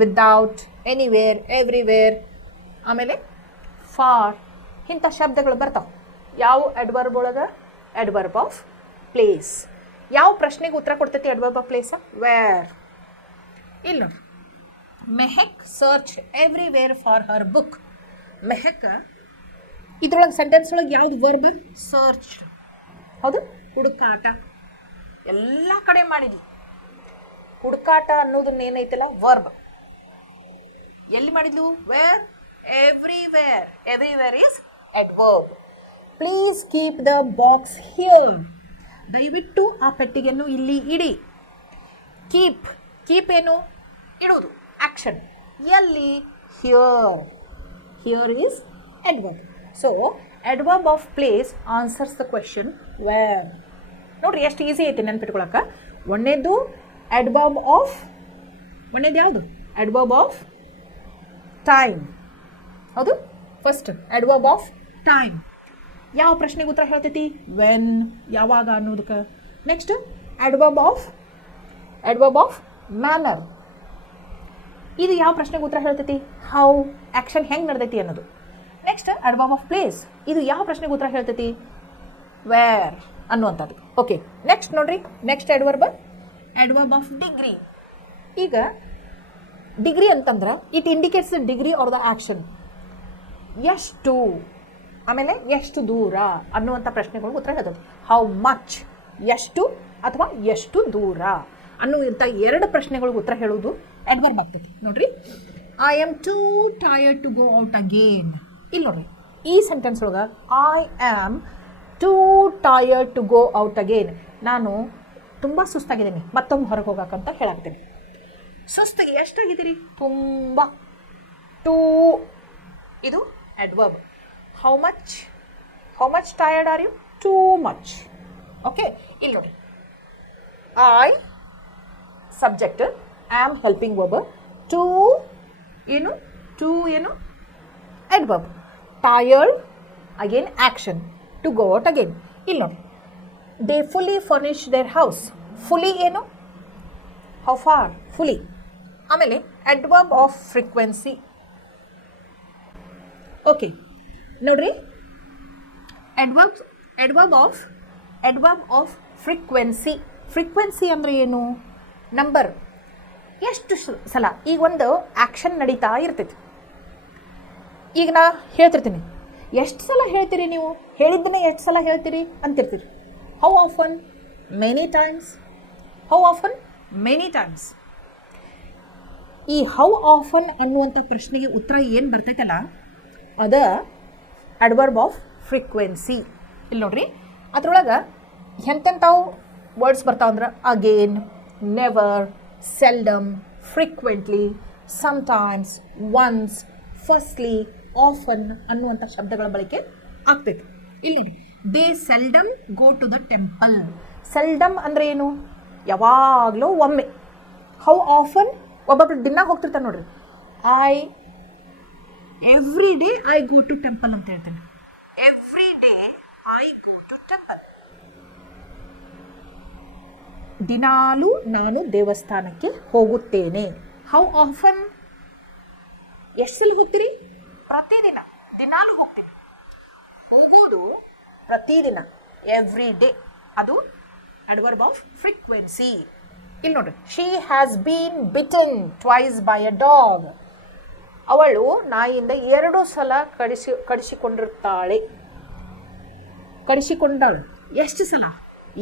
without, anywhere, everywhere, ಆಮೇಲೆ ಫಾರ್, ಇಂಥ ಶಬ್ದಗಳು ಬರ್ತಾವೆ. ಯಾವ ಅಡ್ವರ್ಬ್ ಒಳಗೆ? Adverb of place. ಯಾವ ಪ್ರಶ್ನೆಗೆ ಉತ್ತರ ಕೊಡ್ತೈತಿ ಅಡ್ವರ್ಬ್ ಆಫ್ ಪ್ಲೇಸ್? ವೇರ್. ಇಲ್ಲಿ ನೋಡಿ, Mehak search everywhere for her book. Mehak ಇದ್ರೊಳಗೆ ಸೆಂಟೆನ್ಸ್ ಒಳಗೆ ಯಾವ್ದು ವರ್ಬ್? ಸರ್ಚ್. ಹೌದು, ಹುಡುಕಾಟ. ಎಲ್ಲ ಕಡೆ ಮಾಡಿದ್ವಿ. ಹುಡುಕಾಟ ಅನ್ನೋದನ್ನ ಏನೈತಲ್ಲ, ವರ್ಬ್. ಎಲ್ಲಿ ಮಾಡಿದ್ಲು? Where? Everywhere. Everywhere is adverb. Please keep the box here. ದಯವಿಟ್ಟು ಆ ಪೆಟ್ಟಿಗೆಯನ್ನು ಇಲ್ಲಿ ಇಡಿ. ಕೀಪ್, ಕೀಪ್ ಏನು? ಇಡೋದು, ಆಕ್ಷನ್. ಎಲ್ಲಿ? Here. Here is adverb. So adverb of place answers the question where. ನೋಡ್ರಿ ಎಷ್ಟು ಈಸಿ ಐತಿ ನೆನ್ಪಿಟ್ಕೊಳಕ್ಕೆ. ಒಂದೇದು ಅಡ್ವರ್ಬ್ ಆಫ್, ಒಂದೇದು ಯಾವುದು? Adverb of time. ಹೌದು, ಫಸ್ಟ್ ಅಡ್ವರ್ಬ್ ಆಫ್ ಟೈಮ್. ಯಾವ ಪ್ರಶ್ನೆಗೆ ಉತ್ತರ ಹೇಳ್ತೈತಿ? ವೆನ್, ಯಾವಾಗ ಅನ್ನೋದಕ್ಕೆ. ನೆಕ್ಸ್ಟ್ ಅಡ್ವರ್ಬ್ ಆಫ್ ಮ್ಯಾನರ್, ಇದು ಯಾವ ಪ್ರಶ್ನೆಗೆ ಉತ್ತರ ಹೇಳ್ತೈತಿ? ಹೌ, ಆ್ಯಕ್ಷನ್ ಹೆಂಗೆ ನಡೆದೈತಿ ಅನ್ನೋದು. ನೆಕ್ಸ್ಟ್ ಅಡ್ವರ್ಬ್ ಆಫ್ ಪ್ಲೇಸ್, ಇದು ಯಾವ ಪ್ರಶ್ನೆಗೆ ಉತ್ತರ ಹೇಳ್ತೈತಿ? ವೇರ್ ಅನ್ನುವಂಥದ್ದು. ಓಕೆ, ನೆಕ್ಸ್ಟ್ ನೋಡ್ರಿ, ನೆಕ್ಸ್ಟ್ ಅಡ್ವರ್ಬ್ ಆಫ್ ಡಿಗ್ರಿ. ಈಗ ಡಿಗ್ರಿ ಅಂತಂದ್ರೆ it indicates the degree are the action. ಎಷ್ಟು, ಆಮೇಲೆ ಎಷ್ಟು ದೂರ ಅನ್ನುವಂಥ ಪ್ರಶ್ನೆಗಳು ಉತ್ತರ ಹೇಳ್ತದೆ. ಹೌ ಮಚ್, ಎಷ್ಟು ಅಥವಾ ಎಷ್ಟು ದೂರ ಅನ್ನುವಂಥ ಎರಡು ಪ್ರಶ್ನೆಗಳಿಗೆ ಉತ್ತರ ಹೇಳುವುದು ಅಡ್ವರ್ಬ್ ಆಗ್ತೈತಿ. ನೋಡ್ರಿ, I am too tired to go out again. ಇಲ್ಲಿ ನೋಡ್ರಿ, ಈ ಸೆಂಟೆನ್ಸ್ ಒಳಗೆ I am too tired to go out again, ನಾನು ತುಂಬ ಸುಸ್ತಾಗಿದ್ದೀನಿ ಮತ್ತೊಮ್ಮೆ ಹೊರಗೆ ಹೋಗಕ್ಕಂತ ಹೇಳಾಕ್ತೀನಿ. ಸುಸ್ತಾಗಿ ಎಷ್ಟಾಗಿದ್ದೀರಿ? ತುಂಬ. ಟೂ, ಇದು adverb. How much tired are you? Too much. Okay, ಇಲ್ಲಿ ನೋಡಿ, I subject, am helping verb, too ಏನು adverb, tired again action, to go out again. ಇಲ್ಲಿ ನೋಡಿ, they fully furnish their house. Fully ಏನು? How far, fully. ಆಮೇಲೆ adverb of frequency. Okay ನೋಡ್ರಿ, adverb of frequency. Frequency ಅಂದರೆ ಏನು? Number, ಎಷ್ಟು ಸಲ. ಈಗ ಒಂದು ಆ್ಯಕ್ಷನ್ ನಡೀತಾ ಇರ್ತೈತಿ. ಈಗ ನಾ ಹೇಳ್ತಿರ್ತೀನಿ, ಎಷ್ಟು ಸಲ ಹೇಳ್ತೀರಿ ನೀವು? ಹೇಳಿದ್ದನ್ನೇ ಎಷ್ಟು ಸಲ ಹೇಳ್ತೀರಿ ಅಂತಿರ್ತೀರಿ. How often? Many times. How often? Many times. ಈ ಹೌ ಆಫನ್ ಅನ್ನುವಂಥ ಪ್ರಶ್ನೆಗೆ ಉತ್ತರ ಏನು ಬರ್ತೈತಲ್ಲ, ಅದ ಅಡ್ವರ್ಬ್ ಆಫ್ ಫ್ರೀಕ್ವೆನ್ಸಿ. ಇಲ್ಲಿ ನೋಡ್ರಿ, ಅದ್ರೊಳಗೆ ಎಂತೆಂಥವು ವರ್ಡ್ಸ್ ಬರ್ತಾವಂದ್ರೆ again, never, seldom, frequently, sometimes, once, firstly, often ಅನ್ನುವಂಥ ಶಬ್ದಗಳ ಬಳಕೆ ಆಗ್ತೈತಿ. ಇಲ್ಲಿ ನೋಡಿ, they seldom go to the temple. Seldom ಅಂದರೆ ಏನು? ಯಾವಾಗಲೂ ಒಮ್ಮೆ. How often? ಒಬ್ಬೊಬ್ರು ದಿನ ಹೋಗ್ತಿರ್ತಾರೆ ನೋಡ್ರಿ, every day I go to temple ಅಂತ ಹೇಳ್ತೇನೆ. Every day I go to temple. ದಿನಾಲೂ ನಾನು ದೇವಸ್ಥಾನಕ್ಕೆ ಹೋಗುತ್ತೇನೆ. How often? ಎಷ್ಟು ಸಲ ಹೋಗ್ತೀರಿ? ಪ್ರತಿದಿನ. ದಿನಾಲೂ ಹೋಗ್ತೀನಿ. ಹೋಗೋದು ಪ್ರತಿದಿನ, ಎವ್ರಿ ಡೇ. ಅದು ಅಡ್ವರ್ಬ್ ಆಫ್ ಫ್ರೀಕ್ವೆನ್ಸಿ. ಇಲ್ಲಿ ನೋಡ್ರಿ, she has been bitten twice by a dog. ಅವಳು ನಾಯಿಯಿಂದ 2 ಸಲ ಕಡಿಸಿಕೊಂಡಿರ್ತಾಳೆ. ಕಡಿಸಿಕೊಂಡಾಳು ಎಷ್ಟು ಸಲ?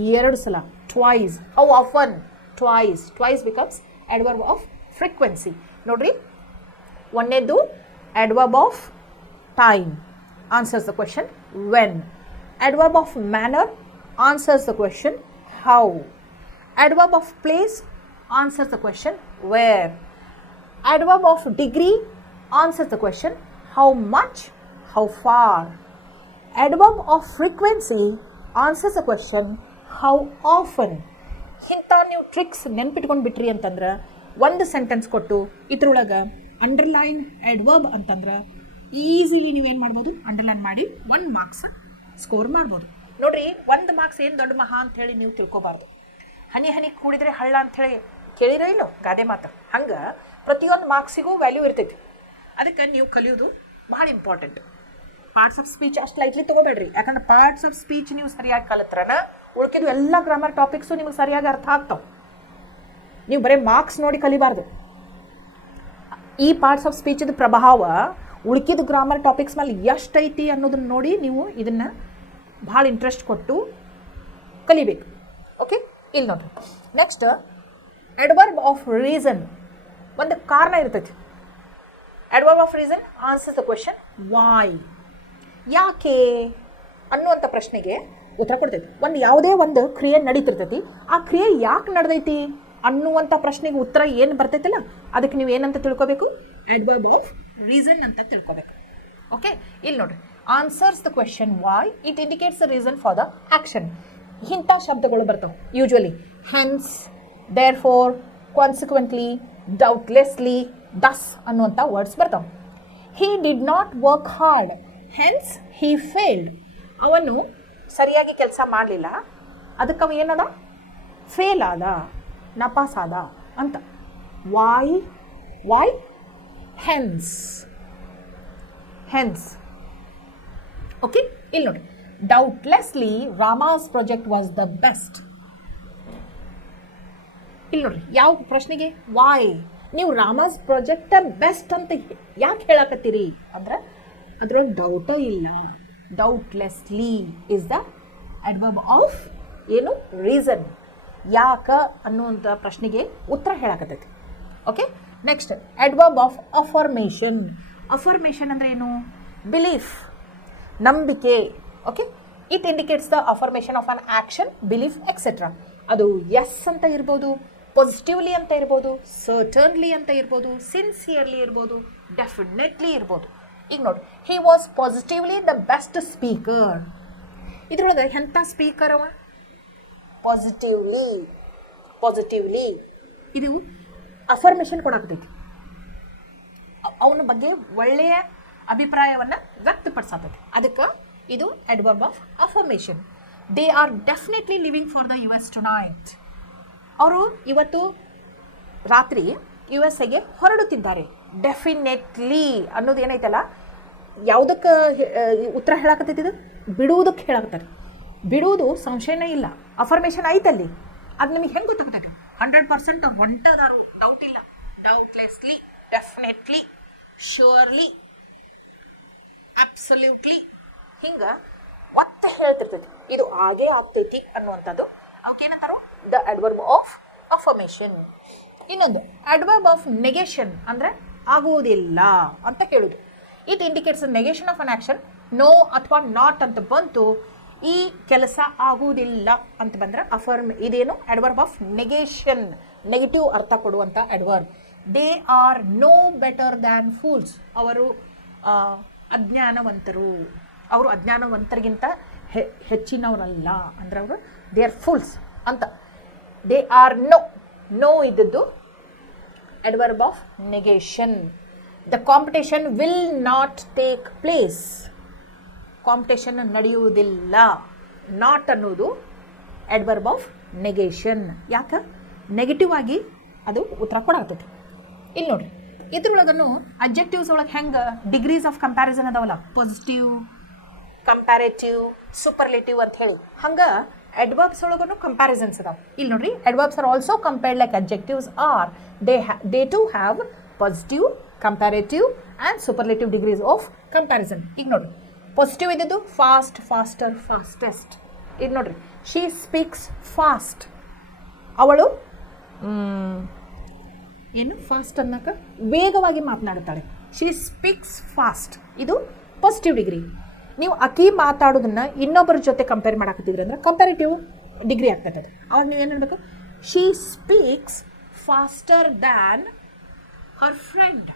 2 ಸಲ. Twice. How often? Twice. Twice becomes adverb of frequency. ನೋಡ್ರಿ, ಒಂದನೇದು adverb of time, answers the question when. Adverb of manner answers the question how. Adverb of place answers the question where. Adverb of degree answers the question how much, how far. Adverb of frequency answers the question how often. ಇಂಥ ನೀವು tricks ನೆನ್ಪಿಟ್ಕೊಂಡು ಬಿಟ್ರಿ ಅಂತಂದ್ರೆ, ಒಂದು sentence ಕೊಟ್ಟು ಇದ್ರೊಳಗೆ underline adverb ಅಂತಂದ್ರೆ easily ನೀವೇನು ಮಾಡ್ಬೋದು? ಅಂಡರ್ಲೈನ್ ಮಾಡಿ 1 ಮಾರ್ಕ್ಸ್ ಸ್ಕೋರ್ ಮಾಡ್ಬೋದು. ನೋಡ್ರಿ, 1 ಮಾರ್ಕ್ಸ್ ಏನು ದೊಡ್ಡ ಮಹಾ ಅಂತ ಹೇಳಿ ನೀವು ತಿಳ್ಕೊಬಾರ್ದು. ಹನಿ ಹನಿ ಕೂಡಿದ್ರೆ ಹಳ್ಳ ಅಂಥೇಳಿ ಕೇಳಿರೋ ಇಲ್ಲೋ ಗಾದೆ ಮಾತು. ಹಂಗೆ ಪ್ರತಿಯೊಂದು ಮಾರ್ಕ್ಸಿಗೂ ವ್ಯಾಲ್ಯೂ ಇರ್ತೈತಿ. ಅದಕ್ಕೆ ನೀವು ಕಲಿಯೋದು ಭಾಳ ಇಂಪಾರ್ಟೆಂಟ್. ಪಾರ್ಟ್ಸ್ ಆಫ್ ಸ್ಪೀಚ್ ಅಷ್ಟು ಲೈಟ್ಲಿ ತೊಗೋಬೇಡ್ರಿ. ಯಾಕಂದ್ರೆ ಪಾರ್ಟ್ಸ್ ಆಫ್ ಸ್ಪೀಚ್ ನೀವು ಸರಿಯಾಗಿ ಕಲಿತ್ರನ ಉಳ್ಕಿದ್ದು ಎಲ್ಲ ಗ್ರಾಮರ್ ಟಾಪಿಕ್ಸು ನಿಮಗೆ ಸರಿಯಾಗಿ ಅರ್ಥ ಆಗ್ತಾವೆ. ನೀವು ಬರೀ ಮಾರ್ಕ್ಸ್ ನೋಡಿ ಕಲಿಬಾರ್ದು. ಈ ಪಾರ್ಟ್ಸ್ ಆಫ್ ಸ್ಪೀಚಿದ ಪ್ರಭಾವ ಉಳ್ಕಿದ ಗ್ರಾಮರ್ ಟಾಪಿಕ್ಸ್ ಮೇಲೆ ಎಷ್ಟೈತಿ ಅನ್ನೋದನ್ನ ನೋಡಿ ನೀವು ಇದನ್ನು ಭಾಳ ಇಂಟ್ರೆಸ್ಟ್ ಕೊಟ್ಟು ಕಲಿಬೇಕು. ಓಕೆ, ಇಲ್ಲಿ ನೋಡ್ರಿ, ನೆಕ್ಸ್ಟ್ ಅಡ್ವರ್ಬ್ ಆಫ್ ರೀಸನ್. ಒಂದು ಕಾರಣ ಇರ್ತೈತಿ. Adverb of reason answers the question why. ಯಾಕೆ ಅನ್ನುವಂಥ ಪ್ರಶ್ನೆಗೆ ಉತ್ತರ ಕೊಡ್ತೈತಿ. ಯಾವುದೇ ಒಂದು ಕ್ರಿಯೆ ನಡೀತಿರ್ತೈತಿ, ಆ ಕ್ರಿಯೆ ಯಾಕೆ ನಡೆದೈತಿ ಅನ್ನುವಂಥ ಪ್ರಶ್ನೆಗೆ ಉತ್ತರ ಏನು ಬರ್ತೈತಿಲ್ಲ, ಅದಕ್ಕೆ ನೀವು ಏನಂತ ತಿಳ್ಕೊಬೇಕು? ಅಡ್ವರ್ಬ್ ಆಫ್ ರೀಸನ್ ಅಂತ ತಿಳ್ಕೊಬೇಕು. ಓಕೆ, ಇಲ್ಲಿ ನೋಡ್ರಿ, answers the question why, it indicates the reason for the action. ಇಂಥ ಶಬ್ದಗಳು ಬರ್ತಾವೆ usually. Hence, therefore, consequently, doubtlessly, thus ಅನ್ನುವಂಥ ವರ್ಡ್ಸ್ ಬರ್ತಾವೆ. He did not work hard, hence he failed. ಅವನು ಸರಿಯಾಗಿ ಕೆಲಸ ಮಾಡಲಿಲ್ಲ, ಅದಕ್ಕೆ ಅವ ಏನದ, ಫೇಲ್ ಆದ, ನಪಾಸ್ ಆದ ಅಂತ. Y hence. ಓಕೆ, ಇಲ್ಲಿ ನೋಡಿ, doubtlessly Rama's project was the best. ಇಲ್ಲಿ ನೋಡ್ರಿ, ಯಾವ ಪ್ರಶ್ನೆಗೆ ವೈ ನೀವು ರಾಮಾಸ್ ಪ್ರಾಜೆಕ್ಟ್ ಬೆಸ್ಟ್ ಅಂತ ಯಾಕೆ ಹೇಳಕತ್ತೀರಿ ಅಂದ್ರೆ ಅದ್ರೊಳಗೆ ಡೌಟ ಇಲ್ಲ. Doubtlessly is the adverb of ಏನು, ರೀಸನ್, ಯಾಕ ಅನ್ನುವಂಥ ಪ್ರಶ್ನೆಗೆ ಉತ್ತರ ಹೇಳಕತ್ತೈತಿ. Okay, next adverb of affirmation. Affirmation ಅಂದ್ರೆ ಏನು, ಬಿಲೀಫ್, ನಂಬಿಕೆ. Okay, it indicates the affirmation of an action, belief etcetera. ಅದು ಎಸ್ ಅಂತ ಇರ್ಬೋದು, ಪಾಸಿಟಿವ್ಲಿ ಅಂತ ಇರ್ಬೋದು, ಸರ್ಟನ್ಲಿ ಅಂತ ಇರ್ಬೋದು, ಸಿನ್ಸಿಯರ್ಲಿ ಇರ್ಬೋದು, ಡೆಫಿನೆಟ್ಲಿ ಇರ್ಬೋದು. ಈಗ ನೋಡಿ, he was positively the best speaker. ಇದ್ರೊಳಗೆ ಎಂಥ ಸ್ಪೀಕರ್ ಅವ, ಪಾಸಿಟಿವ್ಲಿ ಇದು ಅಫರ್ಮೇಷನ್ ಕೊಡಾಕತೈತಿ, ಅವನ ಬಗ್ಗೆ ಒಳ್ಳೆಯ ಅಭಿಪ್ರಾಯವನ್ನು ವ್ಯಕ್ತಪಡಿಸತೈತಿ. ಅದಕ್ಕೆ ಇದು adverb of affirmation. They are definitely living for the US tonight. ಅವರು ಇವತ್ತು ರಾತ್ರಿ USA ಹೊರಡುತ್ತಿದ್ದಾರೆ. ಡೆಫಿನೆಟ್ಲಿ ಅನ್ನೋದು ಏನೈತಲ್ಲ, ಯಾವುದಕ್ಕೆ ಉತ್ತರ ಹೇಳಾಕತ್ತೈತಿದು, ಬಿಡುವುದಕ್ಕೆ ಹೇಳಾಕತ್ತಾರೆ. ಬಿಡುವುದು ಸಂಶಯನೇ ಇಲ್ಲ, ಅಫರ್ಮೇಷನ್ ಐತಲ್ಲಿ. ಅದು ನಿಮಗೆ ಹೆಂಗೆ ಗೊತ್ತಾಗ್ತೈತಿ? 100% ಅವ್ರು ಹೊಂಟದಾರು, ಡೌಟ್ ಇಲ್ಲ. ಡೌಟ್ಲೆಸ್ಲಿ, ಡೆಫಿನೆಟ್ಲಿ, ಶ್ಯೂರ್ಲಿ, ಅಬ್ಸಲ್ಯೂಟ್ಲಿ, ಹಿಂಗೆ ಒತ್ತೆ ಹೇಳ್ತಿರ್ತೈತಿ, ಇದು ಆಗೇ ಆಗ್ತೈತಿ ಅನ್ನುವಂಥದ್ದು. ಅವಕ್ಕೇನಂತಾರೋ ದ ಅಡ್ವರ್ಬ್ ಆಫ್ ಅಫರ್ಮೇಷನ್. ಇನ್ನೊಂದು ಅಡ್ವರ್ಬ್ ಆಫ್ ನೆಗೇಷನ್ ಅಂದರೆ ಆಗುವುದಿಲ್ಲ ಅಂತ ಹೇಳುದು. It indicates negation of an action. No ಅಥವಾ ನಾಟ್ ಅಂತ ಬಂತು, ಈ ಕೆಲಸ ಆಗುವುದಿಲ್ಲ ಅಂತ ಬಂದ್ರೆ ಇದೇನು ಅಡ್ವರ್ಬ್ ಆಫ್ ನೆಗೇಷನ್, ನೆಗೆಟಿವ್ ಅರ್ಥ ಕೊಡುವಂಥ adverb. They are no better than fools. ಅವರು ಅಜ್ಞಾನವಂತರು, ಅವರು ಅಜ್ಞಾನವಂತರಿಗಿಂತ ಹೆಚ್ಚಿನವರಲ್ಲ ಅಂದ್ರೆ ಅವರು ದೇ ಆರ್ ಫೂಲ್ಸ್ ಅಂತ. ದೇ ಆರ್ ನೋ ಇದ್ದದ್ದು adverb of negation. The competition will not take place. Competition ನಡೆಯುವುದಿಲ್ಲ. ನಾಟ್ ಅನ್ನೋದು ಅಡ್ವರ್ಬ್ ಆಫ್ ನೆಗೇಷನ್. ಯಾಕೆ ನೆಗೆಟಿವ್ ಆಗಿ ಅದು ಉತ್ತರ ಕೊಡಾಗ್ತೈತಿ. ಇಲ್ಲಿ ನೋಡ್ರಿ, ಇದ್ರೊಳಗನು ಅಬ್ಜೆಕ್ಟಿವ್ಸ್ ಒಳಗೆ ಹೆಂಗೆ ಡಿಗ್ರೀಸ್ ಆಫ್ ಕಂಪ್ಯಾರಿಸನ್ ಅದಾವಲ್ಲ, ಪಾಸಿಟಿವ್, ಕಂಪ್ಯಾರೇಟಿವ್, ಸೂಪರ್ಲೇಟಿವ್ ಅಂತ ಹೇಳಿ, ಹಂಗೆ ಅಡ್ವರ್ಬ್ಸ್ ಒಳಗೂ ಕಂಪ್ಯಾರಿಸನ್ಸ್ ಅದಾವೆ. ಇಲ್ಲಿ ನೋಡ್ರಿ, adverbs are also compared like adjectives are. They to have positive, comparative and superlative degrees of comparison. ಈಗ ನೋಡ್ರಿ, ಪಾಸಿಟಿವ್ ಇದ್ದದ್ದು ಫಾಸ್ಟ್, ಫಾಸ್ಟರ್, ಫಾಸ್ಟೆಸ್ಟ್. ಈಗ ನೋಡ್ರಿ, ಶಿ ಸ್ಪೀಕ್ಸ್ ಫಾಸ್ಟ್. ಅವಳು ಏನು ಫಾಸ್ಟ್ ಅನ್ನಕ ವೇಗವಾಗಿ ಮಾತನಾಡುತ್ತಾಳೆ. She speaks fast. ಇದು ಪಾಸಿಟಿವ್ ಡಿಗ್ರಿ. ನೀವು ಅಕಿ ಮಾತಾಡೋದನ್ನ ಇನ್ನೊಬ್ಬರ ಜೊತೆ ಕಂಪೇರ್ ಮಾಡಾಕತ್ತಿದ್ರಿ ಅಂದ್ರೆ ಕಂಪ್ಯಾರಿಟಿವ್ ಡಿಗ್ರಿ ಆಗ್ತೈತೆ. ಅವಾಗ ನೀವು ಏನು ಹೇಳ್ಬೇಕು, she speaks faster than Har friend.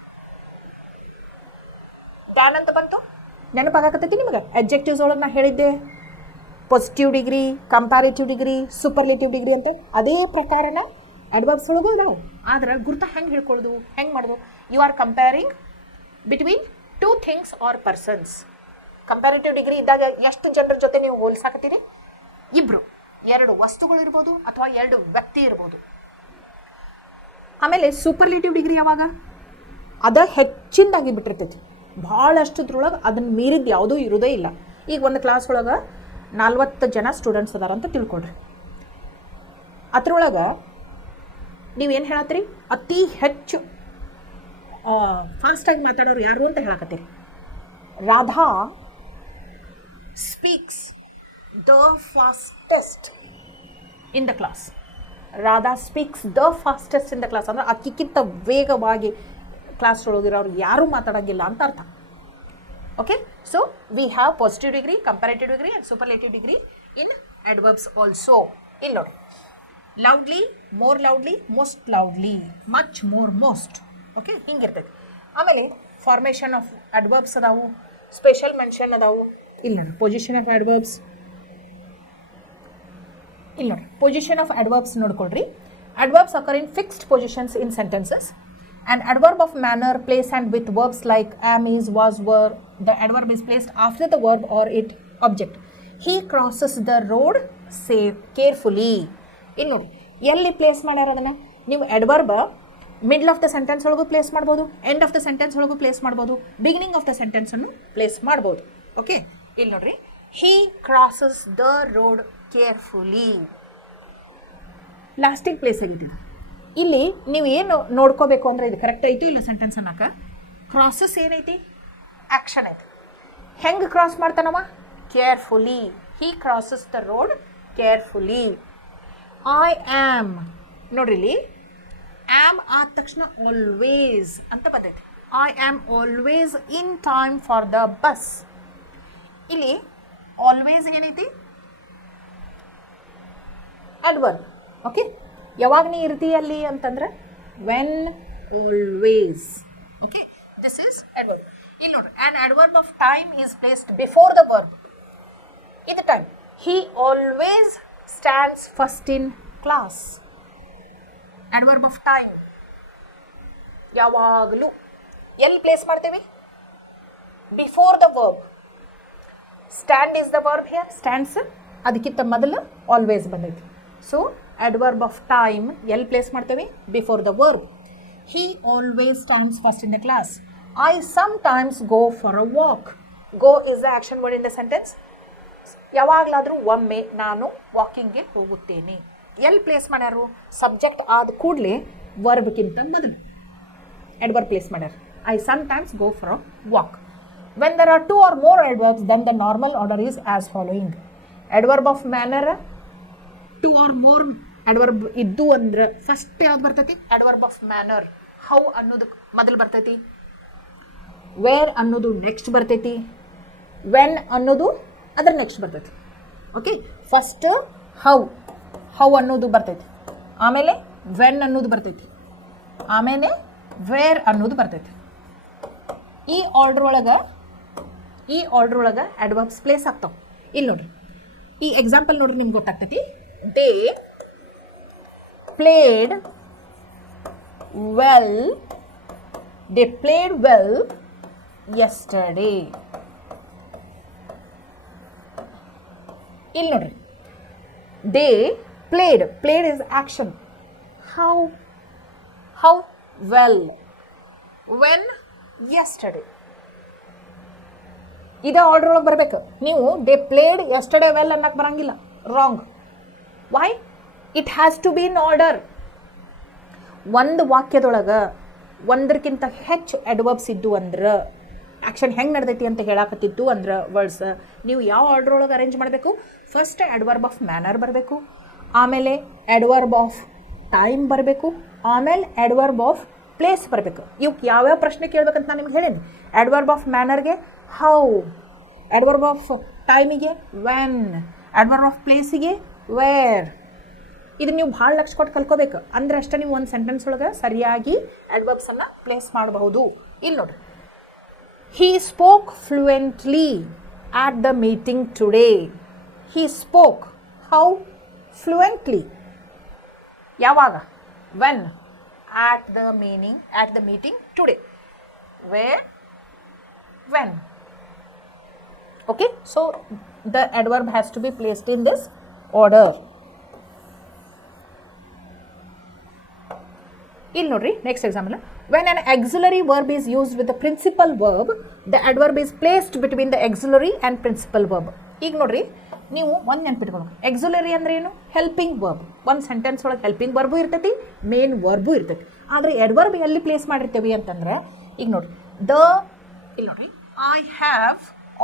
Than ಅಂತ ಬಂತು, ನೆನಪಾಗತ್ತೈತಿ ನಿಮಗೆ? ಅಬ್ಜೆಕ್ಟಿವ್ಸ್ ಒಳಗೆ ನಾ ಹೇಳಿದ್ದೆ positive degree, comparative degree, superlative degree ಅಂತ. ಅದೇ ಪ್ರಕಾರನ ಅಡ್ವರ್ಬ್ಸ್ ಒಳಗೂ ಇದಾವೆ. ಆದ್ರೆ ಗುರ್ತ ಹೆಂಗೆ ಹೇಳ್ಕೊಳ್ಳೋದು, ಹೆಂಗೆ ಮಾಡೋದು? You are comparing between 2 things or persons. Comparative degree ಇದ್ದಾಗ ಎಷ್ಟು ಜನರ ಜೊತೆ ನೀವು ಹೋಲಿಸಾಕತ್ತೀರಿ? ಇಬ್ಬರು, 2 ವಸ್ತುಗಳು ಇರ್ಬೋದು ಅಥವಾ 2 ವ್ಯಕ್ತಿ ಇರ್ಬೋದು. ಆಮೇಲೆ ಸೂಪರ್ಲೇಟಿವ್ ಡಿಗ್ರಿ ಯಾವಾಗ ಅದ ಹೆಚ್ಚಿನದಾಗಿ ಬಿಟ್ಟಿರ್ತೈತಿ, ಭಾಳಷ್ಟದ್ರೊಳಗೆ ಅದನ್ನು ಮೀರಿದ್ದು ಯಾವುದೂ ಇರೋದೇ ಇಲ್ಲ. ಈಗ ಒಂದು ಕ್ಲಾಸ್ ಒಳಗೆ 40 ಜನ ಸ್ಟೂಡೆಂಟ್ಸ್ ಅದಾರ ಅಂತ ತಿಳ್ಕೊಳ್ರಿ. ಅದ್ರೊಳಗೆ ನೀವೇನು ಹೇಳತ್ತೀರಿ? ಅತಿ ಹೆಚ್ಚು ಫಾಸ್ಟಾಗಿ ಮಾತಾಡೋರು ಯಾರು ಅಂತ ಹೇಳಕತ್ತೀರಿ. Radha speaks the fastest in the class. Radha speaks the fastest in the class ಅಂದ್ರೆ ಅಕ್ಕಿಕ್ಕಿಂತ ವೇಗವಾಗಿ ಕ್ಲಾಸ್ ಒಳಗಿರೋರು ಯಾರೂ ಮಾತಾಡೋಂಗಿಲ್ಲ ಅಂತ ಅರ್ಥ. Okay, so we have positive degree, comparative degree and superlative degree in adverbs also. ಇಲ್ಲಿ ನೋಡಿ, loudly, more loudly, most loudly, much, more, most. Okay, ಹಿಂಗಿರ್ತೈತಿ. ಆಮೇಲೆ ಫಾರ್ಮೇಷನ್ ಆಫ್ ಅಡ್ವರ್ಬ್ಸ್ ಅದಾವು, ಸ್ಪೆಷಲ್ ಮೆನ್ಷನ್ ಅದಾವು. ಇಲ್ಲಿ ನೋಡಿ, ಪೊಸಿಷನ್ ಆಫ್ ಅಡ್ವರ್ಬ್ಸ್. ಇಲ್ಲಿ ನೋಡಿ, ಪೊಸಿಷನ್ ಆಫ್ ಅಡ್ವರ್ಬ್ಸ್ ನೋಡ್ಕೊಳ್ರಿ. Adverbs occur in fixed positions in sentences. An adverb of manner, place and with verbs like am, is, was, were. The adverb is placed after the verb or its object. Hi crosses the road carefully. ಇಲ್ಲಿ ನೋಡಿ ಎಲ್ಲಿ place ಮಾಡ್ಯಾರ ಅದನ್ನು ನೀವು adverb middle of the sentence ಒಳಗೂ place ಮಾಡ್ಬೋದು, end of the sentence ಒಳಗೂ place ಮಾಡ್ಬೋದು, ಬಿಗಿನಿಂಗ್ ಆಫ್ ದ ಸೆಂಟೆನ್ಸನ್ನು ಪ್ಲೇಸ್ ಮಾಡ್ಬೋದು. ಓಕೆ, ಇಲ್ಲಿ ನೋಡ್ರಿ, ಹೀ ಕ್ರಾಸಸ್ ದ ರೋಡ್ ಕೇರ್ಫುಲಿ. ಲಾಸ್ಟಿಗೆ ಪ್ಲೇಸ್ ಆಗಿದೆ. ಇಲ್ಲಿ ನೀವು ಏನು ನೋಡ್ಕೋಬೇಕು ಅಂದರೆ ಇದು ಕರೆಕ್ಟ್ ಐತಿ ಇಲ್ಲ ಸೆಂಟೆನ್ಸ್ ಅನ್ನೋಕೆ. ಕ್ರಾಸಸ್ ಏನೈತಿ, ಆ್ಯಕ್ಷನ್ ಐತಿ. ಹೆಂಗೆ ಕ್ರಾಸ್ ಮಾಡ್ತಾನವ, carefully. He crosses the road carefully. I am, ನೋಡ್ರಿ ಇಲ್ಲಿ ಆಮ್ ಆದ ತಕ್ಷಣ ಆಲ್ವೇಸ್ ಅಂತ ಬರ್ತೈತಿ. I am always in time for the bus. ಇಲ್ಲಿ ಆಲ್ವೇಸ್ ಏನೈತಿ, ಅಡ್ವರ್ಬ್. ಓಕೆ, ಯಾವಾಗ ನೀ ಇರ್ತೀಯ ಅಲ್ಲಿ ಅಂತಂದ್ರೆ when, always. Okay, this is adverb. ಇಲ್ಲಿ ನೋಡ್ರಿ, an adverb of time is placed before the verb. ಇದು time. He always stands first in class. Adverb of time ಯಾವಾಗಲೂ ಎಲ್ಲಿ ಪ್ಲೇಸ್ ಮಾಡ್ತೀವಿ, before the verb. Stand is the verb here. Stands ಅದಕ್ಕಿಂತ ಮೊದಲು always ಬಂದೈತಿ. So adverb of time ಎಲ್ಲಿ place ಮಾಡ್ತೇವೆ, before the verb. He always stands first in the class. I sometimes go for a walk. Go is the action word in the sentence. ಯಾವಾಗಲಾದರೂ ಒಮ್ಮೆ ನಾನು ವಾಕಿಂಗ್ಗೆ ಹೋಗುತ್ತೇನೆ. ಎಲ್ಲಿ ಪ್ಲೇಸ್ ಮಾಡ್ಯಾರು, ಸಬ್ಜೆಕ್ಟ್ ಆದ ಕೂಡಲೇ ವರ್ಬ್ಗಿಂತ ಮೊದಲು ಅಡ್ವರ್ಬ್ ಪ್ಲೇಸ್ ಮಾಡ್ಯಾರ. I sometimes go for a walk. When there are 2 or more adverbs, then the normal order is as following. Adverb of manner, 2 or more adverb ಇದ್ದು ಅಂದ್ರೆ ಫಸ್ಟ್ ಯಾವ್ದು ಬರ್ತೈತಿ, adverb of manner. ಹೌ ಅನ್ನೋದು ಮೊದಲು ಬರ್ತೈತಿ, wear ಅನ್ನೋದು next ಬರ್ತೈತಿ, when ಅನ್ನೋದು ಅದ್ರ ನೆಕ್ಸ್ಟ್ ಬರ್ತೈತಿ. ಓಕೆ, ಫಸ್ಟ್ ಹೌ ಅನ್ನೋದು ಬರ್ತೈತಿ, ಆಮೇಲೆ ವೆನ್ ಅನ್ನೋದು ಬರ್ತೈತಿ, ಆಮೇಲೆ ವೇರ್ ಅನ್ನೋದು ಬರ್ತೈತಿ. ಈ ಆರ್ಡ್ರ್ ಒಳಗೆ ಅಡ್ವರ್ಬ್ಸ್ ಪ್ಲೇಸ್ ಆಗ್ತಾವೆ. ಇಲ್ಲಿ ನೋಡ್ರಿ, ಈ ಎಕ್ಸಾಂಪಲ್ ನೋಡ್ರಿ ನಿಮ್ಗೆ ಗೊತ್ತಾಗ್ತೈತಿ. They played well yesterday. ಇಲ್ಲಿ ನೋಡ್ರಿ, they played is action. How well, when, yesterday. ಇದೇ ಆರ್ಡರ್ ಒಳಗೆ ಬರಬೇಕು. ನೀವು ದೇ ಪ್ಲೇಡ್ ಯೆಸ್ಟರ್ಡೇ ವೆಲ್ ಅನ್ನಕ್ಕೆ ಬರಂಗಿಲ್ಲ, wrong. Why? It has to be in order. ಒಂದು ವಾಕ್ಯದೊಳಗೆ ಒಂದಕ್ಕಿಂತ ಹೆಚ್ಚು ಅಡ್ವರ್ಬ್ಸ್ ಇದ್ದು ಅಂದ್ರೆ, ಆ್ಯಕ್ಷನ್ ಹೆಂಗೆ ನಡೆದೈತಿ ಅಂತ ಹೇಳಾಕತ್ತಿತ್ತು ಅಂದ್ರೆ ವರ್ಡ್ಸ್, ನೀವು ಯಾವ ಆರ್ಡರ್ ಒಳಗೆ ಅರೇಂಜ್ ಮಾಡಬೇಕು, ಫಸ್ಟ್ ಅಡ್ವರ್ಬ್ ಆಫ್ ಮ್ಯಾನರ್ ಬರಬೇಕು, ಆಮೇಲೆ ಅಡ್ವರ್ಬ್ ಆಫ್ ಟೈಮ್ ಬರಬೇಕು, ಆಮೇಲೆ ಅಡ್ವರ್ಬ್ ಆಫ್ ಪ್ಲೇಸ್ ಬರಬೇಕು. ಇವಕ್ಕೆ ಯಾವ್ಯಾವ ಪ್ರಶ್ನೆ ಕೇಳಬೇಕಂತ ನಾನು ನಿಮ್ಗೆ ಹೇಳೀನಿ. ಅಡ್ವರ್ಬ್ ಆಫ್ ಮ್ಯಾನರ್ಗೆ ಹೌ, ಅಡ್ವರ್ಬ್ ಆಫ್ ಟೈಮಿಗೆ ವೆನ್, ಅಡ್ವರ್ಬ್ ಆಫ್ ಪ್ಲೇಸಿಗೆ ವೇರ್. ಇದು ನೀವು ಭಾಳ ಲಕ್ಷ ಕೊಟ್ಟು ಕಲ್ಕೋಬೇಕು. ಅಂದ್ರೆ ಅಷ್ಟೇ ನೀವು ಒಂದು ಸೆಂಟೆನ್ಸ್ ಒಳಗೆ ಸರಿಯಾಗಿ ಅಡ್ವರ್ಬ್ಸನ್ನು ಪ್ಲೇಸ್ ಮಾಡಬಹುದು. ಇಲ್ಲಿ ನೋಡ್ರಿ, he spoke fluently at the meeting today. He spoke how, fluently ಯಾವಾಗ, when, at the meeting today. Where, when. Okay, so the adverb has to be placed in this order. ಇಲ್ಲಿ ನೋಡ್ರಿ, next example. When an auxiliary verb is used with the principal verb, the adverb is placed between the auxiliary and principal verb. ಈಗ ನೋಡ್ರಿ, ನೀವು ಒಂದು ನೆನ್ಪಿಟ್ಕೊಳ್ಬೇಕು, ಎಕ್ಸುಲರಿ ಅಂದ್ರೆ ಏನು, helping verb. ಒಂದು sentence ಒಳಗೆ ಹೆಲ್ಪಿಂಗ್ ವರ್ಬು ಇರ್ತೈತಿ, ಮೇನ್ ವರ್ಬು ಇರ್ತೈತಿ. ಆದರೆ ಎಡ್ವರ್ಬ್ ಎಲ್ಲಿ ಪ್ಲೇಸ್ ಮಾಡಿರ್ತೀವಿ ಅಂತಂದ್ರೆ, ಈಗ ನೋಡ್ರಿ, ಇಲ್ಲಿ ನೋಡ್ರಿ, I have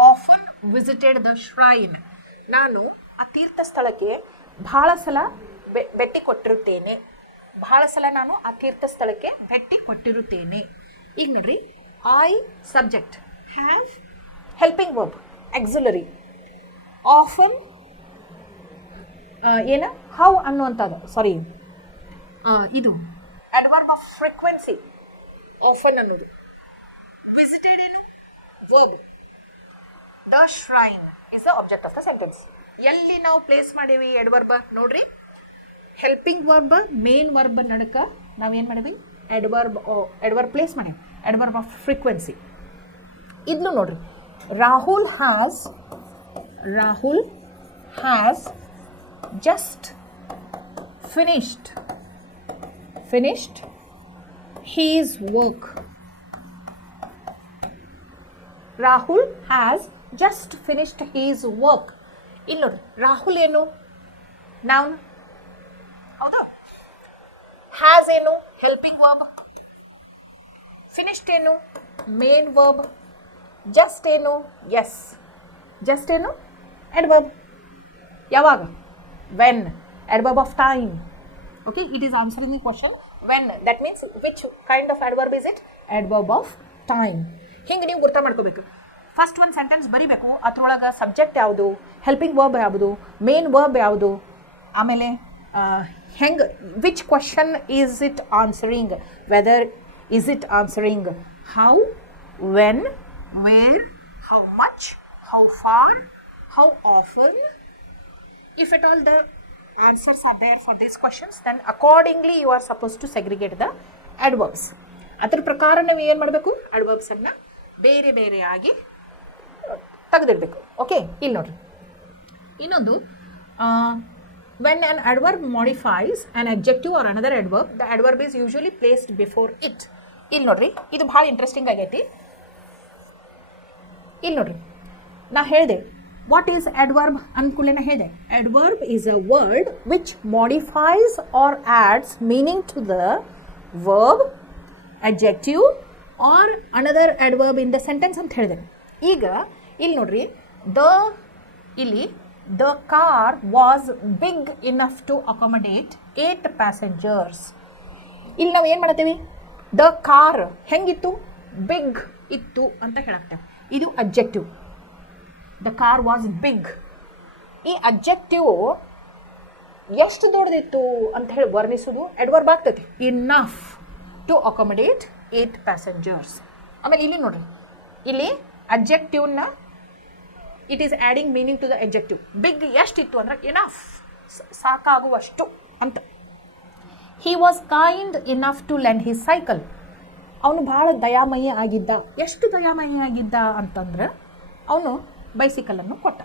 often visited the shrine. ನಾನು ಆ ತೀರ್ಥ ಸ್ಥಳಕ್ಕೆ ಭಾಳ ಸಲ ಭೇಟಿ ಕೊಟ್ಟಿರುತ್ತೇನೆ. ನಾನು ಆ ತೀರ್ಥ ಸ್ಥಳಕ್ಕೆ ಭೇಟಿ ಕೊಟ್ಟಿರುತ್ತೇನೆ. ಈಗ ನೋಡ್ರಿ, I subject, have helping verb, auxiliary, often ಏನು, ಹೌ ಅನ್ನುವಂಥದ್ದು, ಸಾರಿ, ಇದು ಅಡ್ವರ್ಬ್ ಆಫ್ ಫ್ರೀಕ್ವೆನ್ಸಿ, ಆಫನ್ ಅನ್ನೋದು. ವಿಸಿಟೆಡ್ ಏನು, verb. The shrine is the object of the sentence. ಎಲ್ಲಿ ನಾವು ಪ್ಲೇಸ್ ಮಾಡೀವಿ ಅಡ್ವರ್ಬ್ ನೋಡ್ರಿ, ಹೆಲ್ಪಿಂಗ್ ವರ್ಬ್ ಮೇನ್ ವರ್ಬ್ ನಡಕ ನಾವೇನು ಮಾಡೀವಿ, ಅಡ್ವರ್ಬ್ ಪ್ಲೇಸ್ ಮಾಡೀವಿ, ಅಡ್ವರ್ಬ್ ಆಫ್ ಫ್ರೀಕ್ವೆನ್ಸಿ. ಇದನ್ನು ನೋಡ್ರಿ, Rahul has just finished his work. Rahul has just finished his work. ಇಲ್ಲಿ ನೋಡ್ರಿ, ರಾಹುಲ್ ಏನು ನೌನ್ ಹೌದಾ, ಹ್ಯಾಸ್ ಏನು ಹೆಲ್ಪಿಂಗ್ ವರ್ಬ್, ಫಿನಿಶ್ಡ್ ಏನು ಮೇನ್ ವರ್ಬ್, ಜಸ್ಟ್ ಏನು ಎಸ್, ಜಸ್ಟ್ ಏನು adverb. ಯಾವಾಗ? when, adverb of time. Okay, it is answering the question when. That means which kind of adverb is it? Adverb of time. ಹಿಂಗೆ ನೀವು ಗುರ್ತ ಮಾಡ್ಕೋಬೇಕು. First ಒಂದು sentence ಬರಿಬೇಕು, ಅದ್ರೊಳಗೆ ಸಬ್ಜೆಕ್ಟ್ ಯಾವುದು, ಹೆಲ್ಪಿಂಗ್ ವರ್ಬ್ ಯಾವುದು, ಮೇನ್ ವರ್ಬ್ ಯಾವುದು, ಆಮೇಲೆ ಹೆಂಗೆ which question is it answering, whether is it answering, how, when, where, how much, how far, how often. If at all the answers are there for these questions, then accordingly you are supposed to segregate the adverbs. ಅದರ ಪ್ರಕಾರ ನಾವು ಏನು ಮಾಡಬೇಕು, adverbsನ್ನು ಬೇರೆ ಬೇರೆಯಾಗಿ ತೆಗೆದಿಡಬೇಕು. Okay, ಇಲ್ಲಿ ನೋಡ್ರಿ ಇನ್ನೊಂದು, when an adverb modifies an adjective or another adverb, the adverb is usually placed before it. ಇಲ್ಲಿ ನೋಡ್ರಿ, ಇದು ಭಾಳ ಇಂಟ್ರೆಸ್ಟಿಂಗ್ ಆಗೈತಿ. ಇಲ್ಲಿ ನೋಡ್ರಿ, ನಾ ಹೇಳಿದೆ what is adverb ಅನ್ಕೂಲೆ ನಾ ಹೇಳಿದೆ, adverb is a word which modifies or adds meaning to the verb, adjective or another adverb in the sentence ಅಂತ ಹೇಳಿದೆ. ಈಗ ಇಲ್ಲಿ ನೋಡ್ರಿ, the car was big enough to accommodate 8 passengers. ಇಲ್ಲಿ ನಾವು ಏನು ಮಾಡ್ತೀವಿ, the car ಹೆಂಗಿತ್ತು, ಬಿಗ್ ಇತ್ತು ಅಂತ ಹೇಳಾಕ್ತೇವೆ. ಇದು adjective. The car was big. ಈ ಅಬ್ಜೆಕ್ಟಿವ್ ಎಷ್ಟು ದೊಡ್ಡದಿತ್ತು ಅಂತ ಹೇಳಿ ವರ್ಣಿಸೋದು ಅಡ್ವರ್ಬ್ ಆಗ್ತೈತಿ. Enough to accommodate 8 passengers. ಆಮೇಲೆ ಇಲ್ಲಿ ನೋಡ್ರಿ, ಇಲ್ಲಿ ಅಬ್ಜೆಕ್ಟಿವ್ನ it is adding meaning to the adjective. Big ಎಷ್ಟಿತ್ತು ಅಂದ್ರೆ ಇನಫ್, ಸಾಕಾಗುವಷ್ಟು ಅಂತ. He was kind enough to lend his cycle. ಅವನು ಭಾಳ ದಯಾಮಯಿ ಆಗಿದ್ದ. ಎಷ್ಟು ದಯಾಮಯಿ ಆಗಿದ್ದ ಅಂತಂದ್ರೆ ಅವನು ಬೈಸಿಕಲನ್ನು ಕೊಟ್ಟ.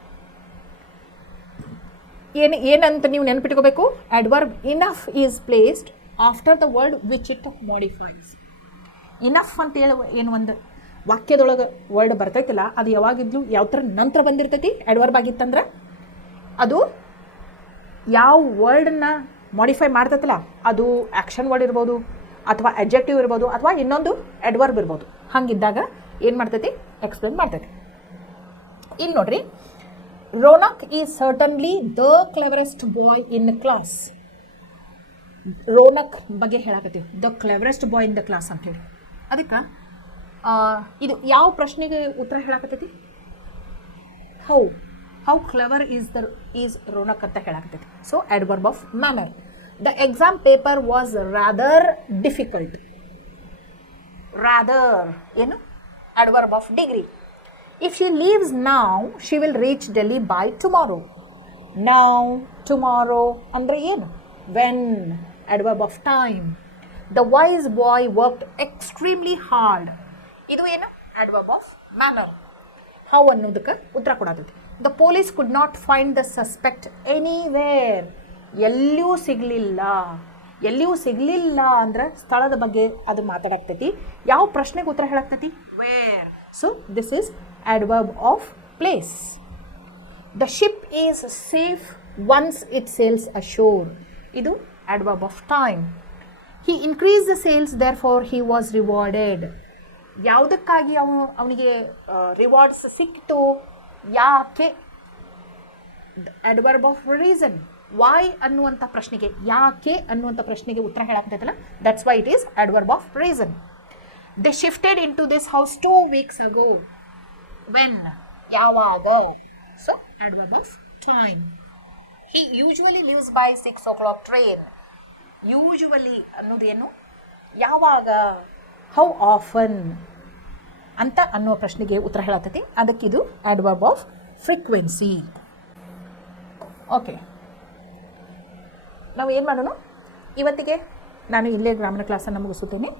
ಏನಂತ ನೀವು ನೆನಪಿಟ್ಕೋಬೇಕು, adverb enough is placed after the word which it modifies. Enough ಅಂತೇಳಿ ಏನು ಒಂದು ವಾಕ್ಯದೊಳಗೆ ವರ್ಡ್ ಬರ್ತೈತಿಲ್ಲ, ಅದು ಯಾವಾಗಿದ್ಲು ಯಾವ ಥರ ನಂತರ ಬಂದಿರ್ತೈತಿ, ಅಡ್ವರ್ಬ್ ಆಗಿತ್ತಂದ್ರೆ ಅದು ಯಾವ ವರ್ಡನ್ನ ಮಾಡಿಫೈ ಮಾಡ್ತೈತಲ್ಲ, ಅದು ಆ್ಯಕ್ಷನ್ ವರ್ಡ್ ಇರ್ಬೋದು, ಅಥವಾ ಅಡ್ಜೆಕ್ಟಿವ್ ಇರ್ಬೋದು, ಅಥವಾ ಇನ್ನೊಂದು ಅಡ್ವರ್ಬ್ ಇರ್ಬೋದು. ಹಂಗಿದ್ದಾಗ ಏನು ಮಾಡ್ತೈತಿ, ಎಕ್ಸ್ಪ್ಲೇನ್ ಮಾಡ್ತೈತಿ. ಇಲ್ಲಿ ನೋಡ್ರಿ, Ronak is certainly the cleverest boy in class. Ronak ಬಗ್ಗೆ ಹೇಳಕತ್ತೀವಿ, the cleverest boy in the class ಅಂತೇಳಿ. ಅದಕ್ಕೆ ಇದು ಯಾವ ಪ್ರಶ್ನೆಗೆ ಉತ್ತರ ಹೇಳಕತ್ತೈತಿ, ಹೌ ಕ್ಲೆವರ್ ಈಸ್ ರೋನಕ್ ಅಂತ ಹೇಳಕತ್ತೈತಿ. So adverb of manner. The exam paper was rather difficult. Rather ಏನು, adverb of degree. If she leaves now, she will reach Delhi by tomorrow. Now, tomorrow, andre ಏನು, when, adverb of time. The wise boy worked extremely hard. ಇದು ಏನು, adverb of manner. How ಅನ್ನೋದಕ್ಕೆ ಉತ್ತರ ಕೊಡತೈತಿ. The police could not find the suspect anywhere. ಎಲ್ಲಿಯೂ ಸಿಗಲಿಲ್ಲ ಅಂದ್ರೆ ಸ್ಥಳದ ಬಗ್ಗೆ ಅದು ಮಾತಾಡಕ್ತೈತಿ. ಯಾವ ಪ್ರಶ್ನೆಗೆ ಉತ್ತರ ಹೇಳಕ್ತೈತಿ, wear. So this is adverb of place. The ship is safe once it sails ashore. ಇದು adverb of time. He increased the sales, therefore he was rewarded. ಯಾವುದಕ್ಕಾಗಿ ಅವನಿಗೆ ರಿವಾರ್ಡ್ಸ್ ಸಿಕ್ತು, ಯಾಕೆ, adverb of reason. why ಅನ್ನುವಂಥ ಪ್ರಶ್ನೆಗೆ, ಯಾಕೆ ಅನ್ನುವಂಥ ಪ್ರಶ್ನೆಗೆ ಉತ್ತರ ಹೇಳಕ್ತೈತಲ್ಲ, that's why it is adverb of reason. They shifted into this house 2 weeks ago. When, ಯಾವಾಗ. So adverb of time. He usually leaves by 6 o'clock train. Usually ಅನ್ನೋದೇನು, ಯಾವಾಗ, how often ಅಂತ ಅನ್ನುವ ಪ್ರಶ್ನೆಗೆ ಉತ್ತರ ಹೇಳತೈತಿ. ಅದಕ್ಕಿದು adverb of frequency. ಓಕೆ, ನಾವು ಏನು ಮಾಡೋಣ, ಇವತ್ತಿಗೆ ನಾನು ಇಲ್ಲೇ ಗ್ರಾಮೀಣ ಕ್ಲಾಸನ್ನು ಮುಗಿಸುತ್ತೇನೆ.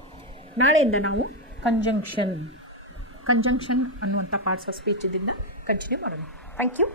ನಾಳೆಯಿಂದ ನಾವು ಕಂಜಂಕ್ಷನ್ ಅನ್ನುವಂಥ ಪಾರ್ಟ್ಸ್ ಆಫ್ ಸ್ಪೀಚ್ ಇದರಿಂದ ಕಂಟಿನ್ಯೂ ಮಾಡೋಣ. Thank you.